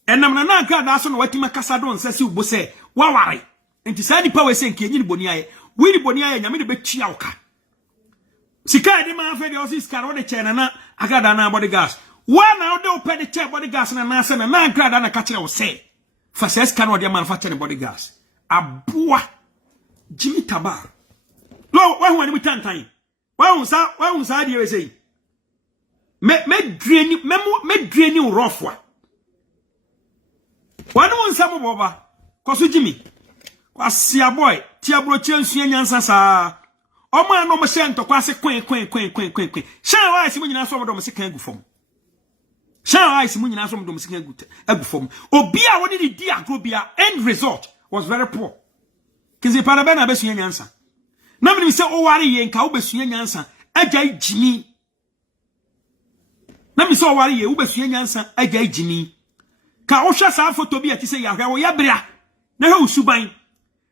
enam na ankra da so no watima kasa do nsase ubu se waware enti sa nipa we se nke nyi boni aye we ni boni aye nyame de betua wo ka sika de ma afa de osi sika wo de che na agada na body gas wa na wo de ope de che body gas na se na agada na ka kire wo se fa se sika no de manufacture body gas aboa Jimmy Tabar lo wa hu ani mutantan wa hu sa de we sei me dreni urofwa wanu nsamo boba koso Jimmy kwasia boy ti abrochi nsua nyansa sa omo ano mo hye ntokwa kwen shan wa isi munyina so mo do mo sika agu fom shan wa isi munyina so mo do mo sika agu fom obi a woni di agrobia end result was very poor kizi para bena besua nyansa na me se o ware ye nka wo besua nyansa agya Jimmy na mi so ware ye wo besua nyansa agya Jimmy ka wo hwa sa foto bi ati se ya hwa wo ya bra na hwa usuban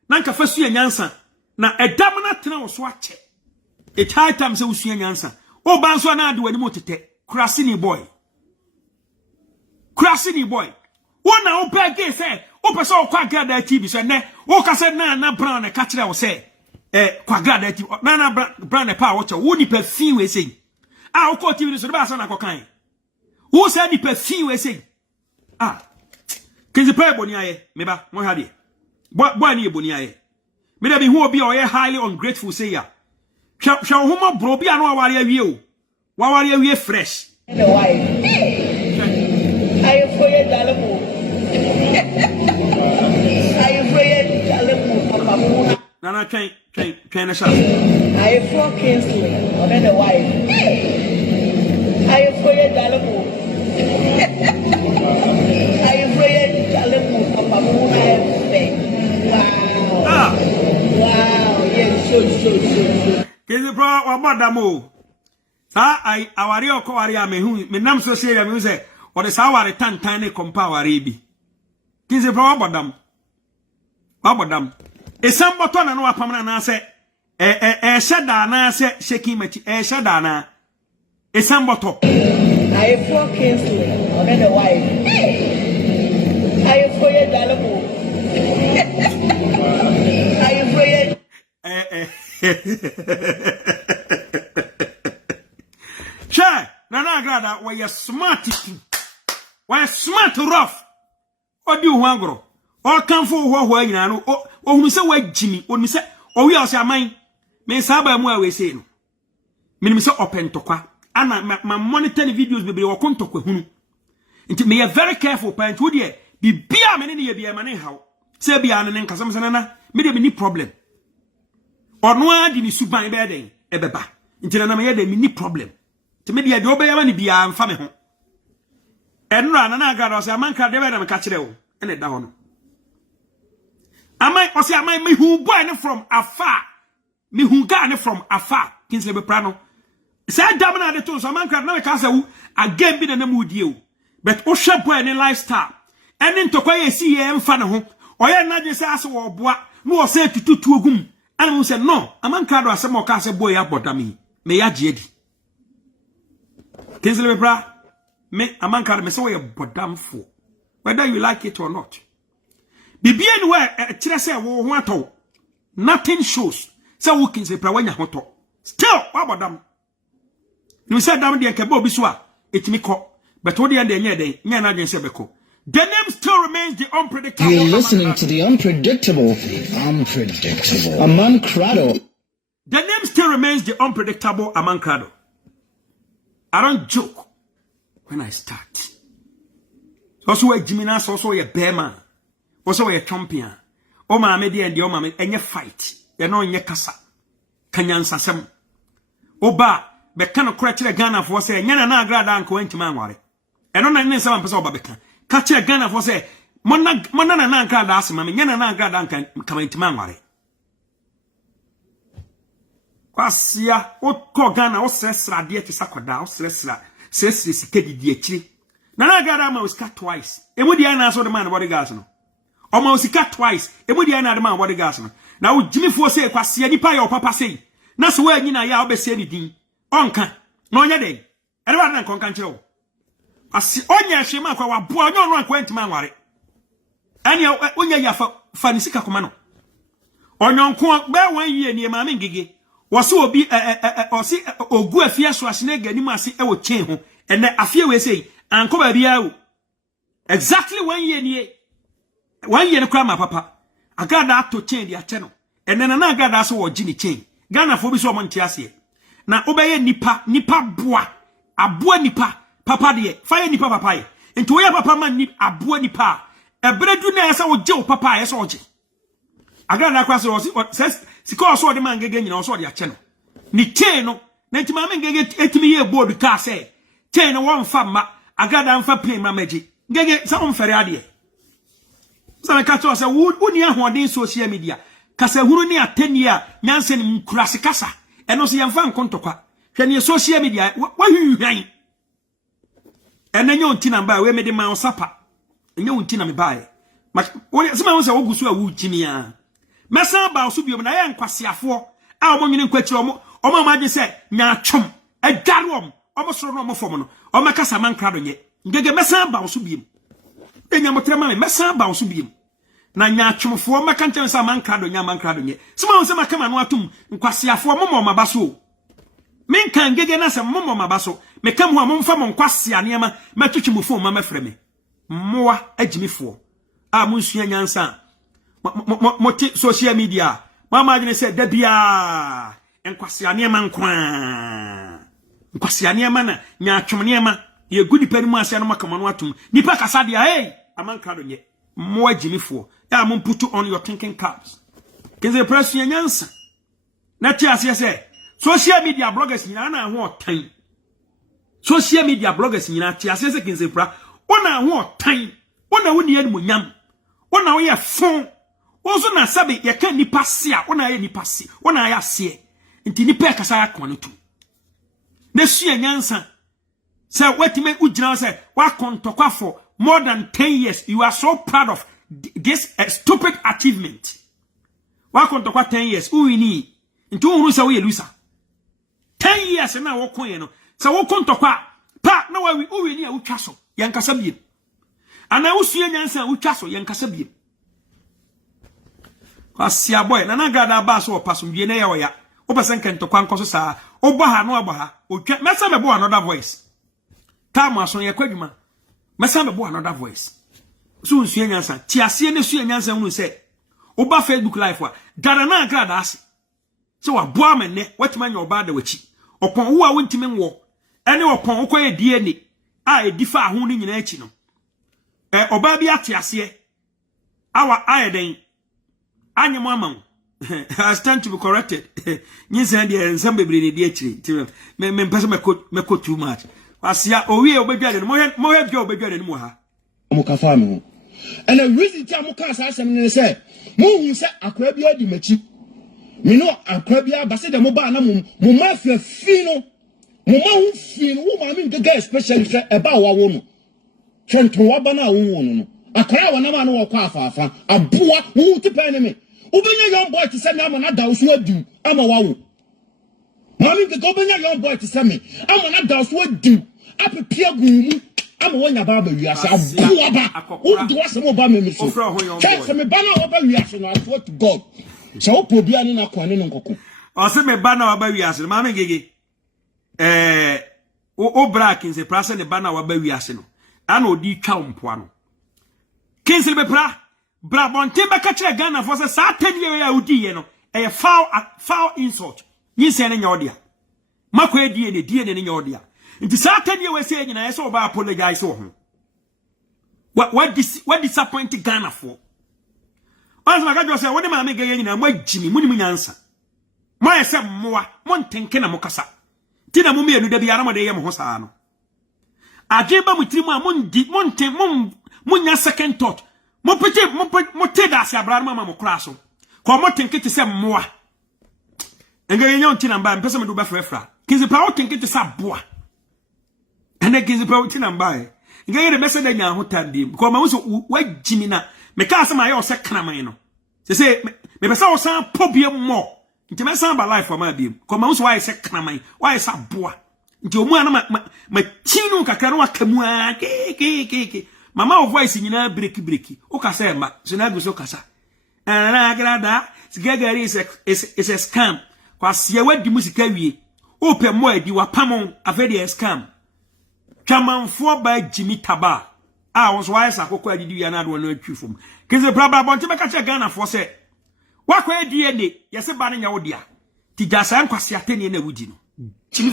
na nka fasua nyansa na edam na tena wo so ache it high time se usua nyansa o ban so na ade wani motete krasini boy wona o bege se o pese o kwa grada TV so ne o ka se na brown e ka kire wo se kwa grada TV na brown e pa wo che wo ni pa fin we se o ko TV so ba so na kokan wo se ni pa fin we se kinzi pa boni aye meba mo ha de boy ni boni aye me da bi hu obi o ye highly ungrateful say ya hwa homa bro bi anu aware awie o waware awie fresh the wife I for you dalemo papa na train na sha I for Kingsley on the wife I for you dalemo papa wow yes so Kezi pro wa bodamo sa ai awari okowari amehu menam so share me say o de sa ware tantan ne kompa ware bi Kezi pro wa bodam esam boto na no apam na se sheda na se sheki machi sheda na esam boto I for Kingsley on the wife I for you dalemo I for you Sure, Nana Grada, why you smart? Why smart rough? What do you want, bro? All come for who you know, or who say, why Jimmy, or Miss, or we are say, mine, may Saba more we say no. Minister open to qua, and my monitoring videos will be or come to whom. It may a very careful parent, would ye be beer many be a man how? Say be an Casamana, maybe any problem. Or no one did suban bedding, ebeba. Until I made a mini problem. To maybe I do obey any be a family home. And run and I got us a man card and catch it all, and it down. I might also I might me who born from afar. Me who got from afar. Kingsley Beprano. Say damn at the tools, a man card no castle again be the name with you. But Osha boy any lifestyle. And then to quay a CM fan home. Or you're not just ass or boy, no say to two gum. And we said, no, a man card or some more castle boy about me. May I jedi. Kingsley Bra, me a man card me so a bodam for. Whether you like it or not. Be anywhere a chile wo nothing shows. So who Kingsley Bra when you hoto. Still, what about them? You said damn the kebo biswa, it me ko. But what the end of the nyana den sebeko. The name still remains the unpredictable. You're listening to the unpredictable. Aman Crado. The name still remains the unpredictable Aman Crado. I don't joke when I start. Also a Jiminas, also a bear man, also a champion. Oh my media and your mammy and your fight. You're not in your casa. Kanyan Sasem. Oba, but cannot crack a gun of was a yana grad uncle went to Manwari. And on 97% Babekan. Catch a gun for say, Mona na grad ass, mammy, yana na grad uncle coming to Manwari. Kwasia, what Kogana, or Sesra, dear to Sakoda, Sesra, says Kedi Dietri. Nana Gadama was cut twice. It would answer the man about the gasno. Almost cut twice. It would answer the man about the gasno. Now, Jimmy for say, Kwasia, the pie or papa say, that's where you know, I'll be saying anything. Onka, no, ya day. I don't want to control. I see on your shema, boy, no one went to Manwari. And you, when you have Fanisika Comano. Onyonko be 1 year ni maame ngege. Wose obi osi ogu afia so ahene gani mu ase e wo chen ho. Ene afia we sei anko ba bia o. Exactly 1 year ni 1 year kwa ma papa. Agada ato chen di ache no. Ene na agada so wo gini chen. Ghana fo bi so mo ntia ase. Na obeye nipa boa. Aboa nipa papa de. Fa ye nipa papa ye. Enti wo ya papa man ni aboa nipa. Ebredu na esa wo je wo papa ye so oje. Agada kwa so sika so de man ngege nyina so de ache no. Ni chen no. Na enti ma ngege etimi ye board ka se. Chen no won fa ma. Agada mfa pay ma maji. Ngege sa on fere ade. Sa me ka to se wo ni ahoden social media. Kasa huru ni ateni a nyanse ni mkurase kasa. Eno se yamfa nkontokwa. Hwe ni social media wa hwehwan. Ena nyo ntina mba we mede ma osapa. Nyo ntina me bae. Woni se ma won se wogusu a wuchimi a. Mesa ba oso biom na ye nkwasiafo a omonwene nkwachire omo ma je se nya twom adwarom omo soro no omo fom no omo kasa man krado nye. Ngege mesa ba oso biom. Enya motrema me mesa ba oso biom. Na nya twomfo maka ntem sa man krado nye. Sema won se maka ma no atum nkwasiafo omo mabaso. Menka ngege na se momo mabaso. Meka mo amomfa mo nkwasia ne ma matwetwimfo ma mafrɛ me. Moa agimifo. A munsua nyansa. Moti social media. Mama agene se da bia enkwasea ne ma nkwa. Nkwasea ne ma na nya twom ne ma ye gudi pani mu ase no makama no atum. Nipa kasa dia hey amanka do nye. Moa agimifo. Ya mum put on your thinking caps. Kenze press nyansa. Na ti ase se social media bloggers nyina na ho otan. Social media bloggers nyina ti ase se kenze pra. Ona ho otan. Ona woni ani munyam. Ona wo ye fon. Ozo na sabe ye kan nipa se a ona ye nipa se. Ona ya se. Nti nipa kasa ya kon tu. Na sua nyansa. Se wetime ugina se wa kontokwa for more than 10 years. You are so proud of this stupid achievement. Wa kontokwa 10 years. Uwini. Nti uhuru se wo ye loser. 10 years na wo kon ye no. Se wo kontokwa pa na wa uwini a utwa so. Yankasa biem. Ana usua nyansa utwa so yankasa biem. Asia boy na nagada ba so opasomdie na ye oya opesen kentokwa nkoso saa oboha no aboha otwa mesa mebo another voice time aso ye kwadwuma mesa mebo another voice so nsua nyansa ti ase ne sua nyansa hunu se oba Facebook live wa dara na agada ase so wa boa menne watima nya oba da wachi opon wo a wontime nwo ene opon okoye DNA a edifa aho ni nyina achi no oba bi ate ase awa ayeden anyemo amam I stand to be corrected. Nyinsa dia nsam bebre ne dia akiri. Me pese me too much. Asia owie obedwane mo he bia obedwane ne mo ha. Mo ka fa me ho. And the reason ti am ka sa asem ne say, mo hu se akwa bia di machi. Me no akwa bia ba se de mo ba na mo mafia fi no. Mo ma hu fi no wo ma me ngega especially se e ba wa wo no. Twento wa ba na wo no. Akwa wa na ma no wo kwa afafa. Aboa wo ti pa ne me. Ubenya young boy to send me amana da so adu ama wawo. Mami ke go benya young boy to send me amana da so adu apepia gumu ama wonya baba wiase aboa ba. Wo do asem oba me so. Say me ba na oba wiase no I swear to God. So opo bia ni na kwane no nkoko. O se me ba na oba wiase mami gege. O bra kinse prase ne ba na oba wiase no. Ana odi twa mpoa no. Kinse be pra bra bonte beka kire Ghana for say Saturday ya udi ye no e foul insult yin se ne nya odia makwa die ne nya odia nti Saturday we say nyina ye so ba apologize ho what disappoint Ghana for once my God say what ma me geye nyina magimi muni munyansa mo ye se moa mo ntenke na mo kasa ti na mo me enu da bi ara mo de ye mo ho saa no age ba mutiri mu a mo ntem mo nya second thought mo te da se abra mama mo kra so ko mo tenke te se moa engere nya onti namba mpese me do ba frefra kizi pa o tenke te se boa ene kizi pa o ti namba engere message da nya ho tandim ko ma wo so wagimi na me ka se ma ye o se kraman no se me pesa o san pobie mo nti me san ba life for ma biem ko ma wo so wa ye se kraman wa ye sa boa nti o mu ana ma tinu kakra no akamu a ke mama o voice nyina breki o kasa ma so na go so kasa Grada, Sigagari is a scam. Kwasi ya wedi musika wie. Ope mo edi wapamon avedi a scam. Chamanfo by Jimmy Taba. Ah, was wise akoko adidi ya na do no atwi fom. Kize braba bonte be ka che Ghana for say. Wakwa DNA, yese ba nya wo dia. Ti jasa nkwase atene na wudi no.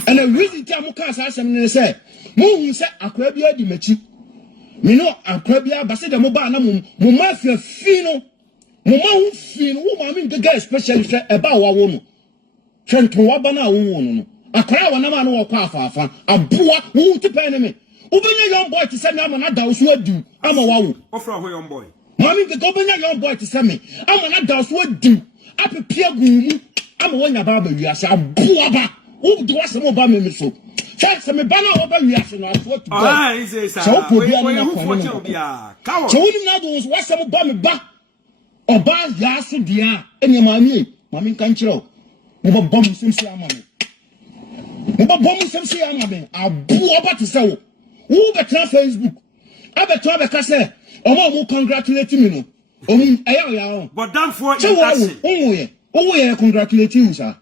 And the reason ti amuka asasem ne say, mo hu say akwa bi adi machi. Me no akwa bi abase de mo ba na mo mafia fi no. Mo ma hu fi no, wo ma me ngega especially say e ba wa wo no. Twento wa ba na wo no. Akwa wa na ma no wo kwa afafa. Aboa wo ti pe ne me. Ubenya young boy to say me am na da so adu ama wa wo. Ofra ho young boy. Mami ngega ubenya young boy to say me am na da so adu. Apepia gumu ama wo nya ba ba wiase aboa ba. Who do us some about me so? Thanks, me banner over reaction. I thought to ah, he says, so put me on the so we now do what some about me back or buy yasu dia any money. Mammy can't chill. Over bomb some say, mammy. Over bomb some say, mammy. I'll blow up to sell. Who better Facebook? I better have a cassette. Or more congratulating me. Oh, but damn for you. Oh, yeah, congratulate you, sir.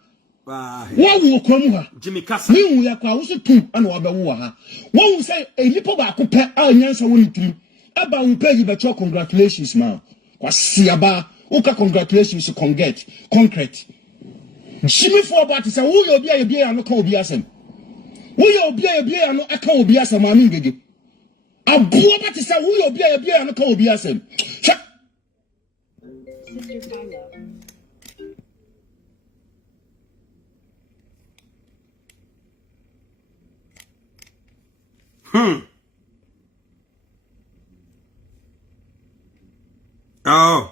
Wa wo kwamu Jimmy Kasa ni wu ya kwa wo se tu ana wa bewu ha wo say e lipo ba ko pe a nyansa wo nitiri aba wo page be cho congratulations ma kwa siaba wo ka congratulations concrete Jimmy for about say wo yo bia no ka obi asem wo yo bia no aka obi asem ma mi ngege abuo ba say wo yo bia no ka obi asem Oh.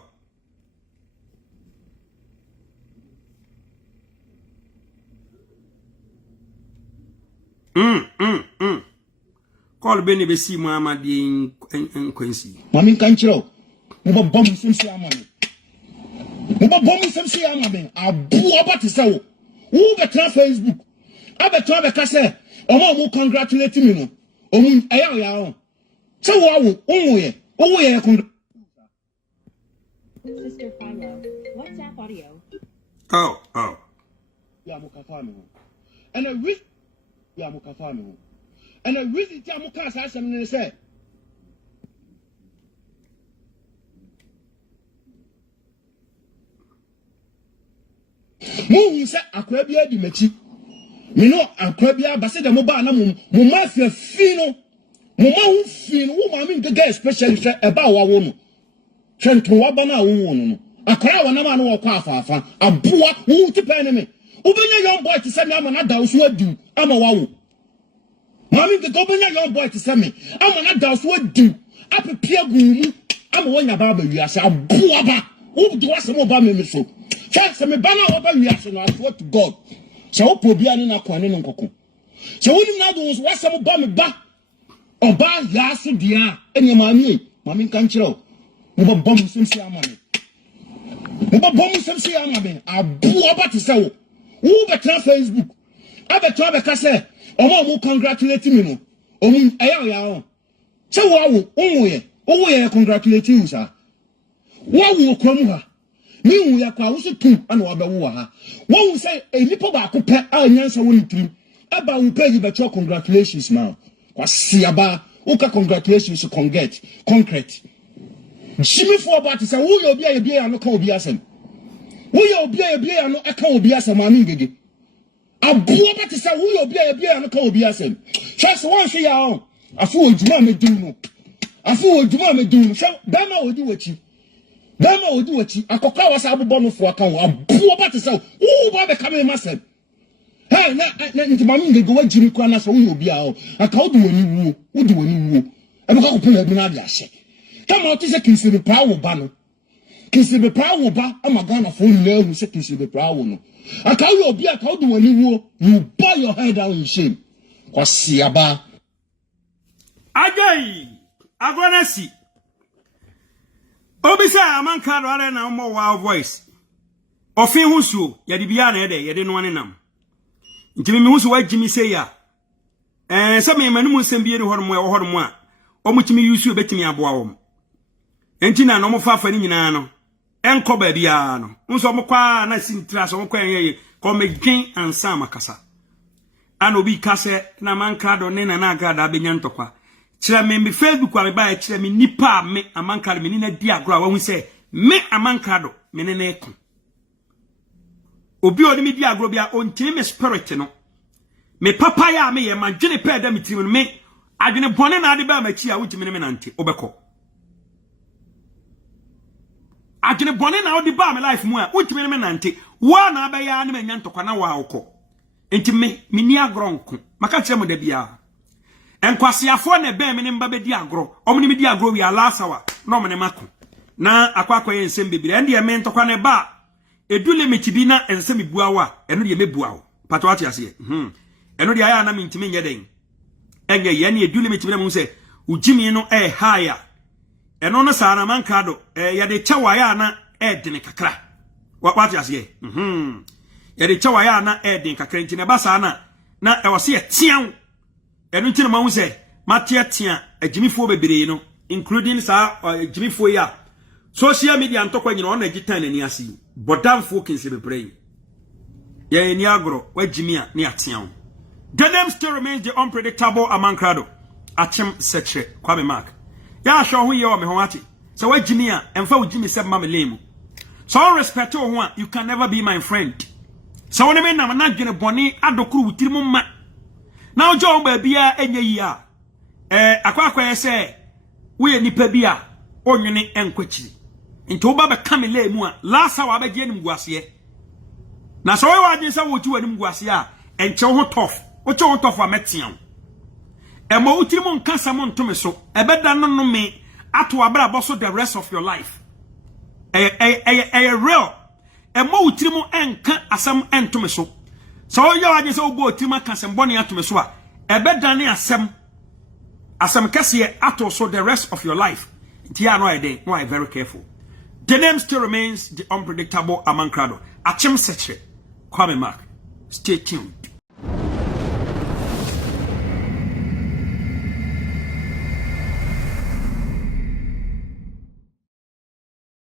Call Benny Bessie Mamma being Quincy. Mammy can't chill. Move bomb some say, mammy. Move bomb some say, mammy. I'll blow up to sell. Who better Facebook? I better have a cassette. Or more congratulating me. Oh, so oh, yeah, Sister Philo, WhatsApp audio. Oh. Yeah, Mukafano. And I wish, yeah, Mukafano. And I wish it's Yamukas, as I'm say. Mo say akwabia di machi. Me no akwabia base de mo ba na mo mafia fi no. Mo ma hu fi no, wo ma me ngega especially say e ba wa wo no. Twento wa ba na wo no. Akra wa na ma no wo kwa afafa. Aboa wo ti pe ne me. Ubenya young boy to say me am na da so adu ama wa wo. Ma me ngega ubenya young boy to say me am na da so adu. Apepia gumu ama wo nya ba ba wiase aboa ba. Wo do asem oba me so. Thanks, me banner over reaction. I swear to God. So, Pobia na kwane no nkoko. So, we now do what some about me back. Oba yasu dia. Enye mami kan chiro. Mo bomb some say amame. Mo bomb some say amame. Abu oba to say. Who better Facebook? I better have a cassette. Omo congratulate me no. Omo ya. So, wo ye congratulate you sir. Wa wo kwamu ha. Me wu ya kwa wo se tu ana wa bewu ha wo say e lipo ba ko pe a nyansa wo nitrim aba wo page be cho congratulations now kwa siaba wo ka congratulations concrete Jimmy for about to say wo yo bia no ka obi asem wo yo bia no aka obi asem ami ngege abuo ba to say wo yo bia no ka obi asem just one say ya on afu oduma me dum no so be ma odi wachi Dama odu wachi akoka wasa abobɔ no fo aka wo abuo ba te sɛ wo ba be kame masem ha na ntimami ngego wa jimi kwa na so wo obi a o aka wo du wani wuo e be ka ko pele bi na dia hye kama o te sɛ kinsebe pa wo ba no kinsebe pa wo ba amaga na fo na hu sɛ kinsebe pa wo no aka wo obi aka wo du wani wuo you bow your head down in shame kwa siaba agai agwanasi Obisa amanka do na mo wa voice. Ofin husuo ya de bia na ye de no anenam. Ntimi me husu wa gimi sei ya. Se me manum nsem bie de hormo e hormo a. Omo timi yusu betimi aboa wo. Enti na no mo fa fa ni nyina no. enko ba bia no nso mo kwa na sintira so mo kwa yeye ko me dwen ansa makasa ana obi kase na Amankrado ne na agada benya ntokwa kire me Facebook wa me ba kire me nipa me Amankrado me ni na di agro a wa hu se me Amankrado me ne na eku obi oni me di agro bia ontimi me spirit no me papa ya me ye madwene pe da metirim no me adwene bone na ade ba machi a wutimi ne me nante obekọ adwene bone na ode ba me life mu a wutimi ne me nante wa na ba ya ne menya ntokwa na wa okọ enti me ni agro nko maka kire mo da bia enkwasiafo na be me ne mba be di agro omni me di agro wi alasawa na omne mako na akwakwa ye nsem bebire ende me ntokwa ne ba edule mechibi na ensem buawa eno de mebuawo pato ati ase eno de aya na mintimi nyeden enye ye na edule mechibi na mu se ujimi no haya eno no sa na Amankrado ya de chawa ya na dene kakra wati ase ya de chawa ya na dene kakra ntine ba sa na wose tian eno ntine ma mu se matia tian agimifo bebere no including sa agimifo ya social media ntokwa nyina ona agitan nani asi bodamfo kinse bebrei ye ni agro wagimia ne atian. The name still remains the unpredictable Amankrado Achim Setre Kwame Mark ya sho hu ye o me ho ati so wagimia emfa wugimi se ma me lemu so respect o ho a you can never be my friend so woni me na dwene boni adokuru wutirimu ma na ojo ba bia enye yi a akwakwa ye se wo ye nipa bia onwene enkwachiri nti wo ba be kamele mu a lasa wa beje nim guase na so wa adin sa wo ti wanim guase a enche ho tof wo che ho tof a metian e mo utiri mu nkasa mo ntome so e beda no me ato abra boso the rest of your life real e mo utiri mu enka asam entome so so wo ya adin sa wo bo utiri mu akasem bone atome so a e beda ne asam kase ato so the rest of your life nti ya no I dey no I very careful. The name still remains the unpredictable Amankrado Achim Setre Kwame Mark. Stay tuned.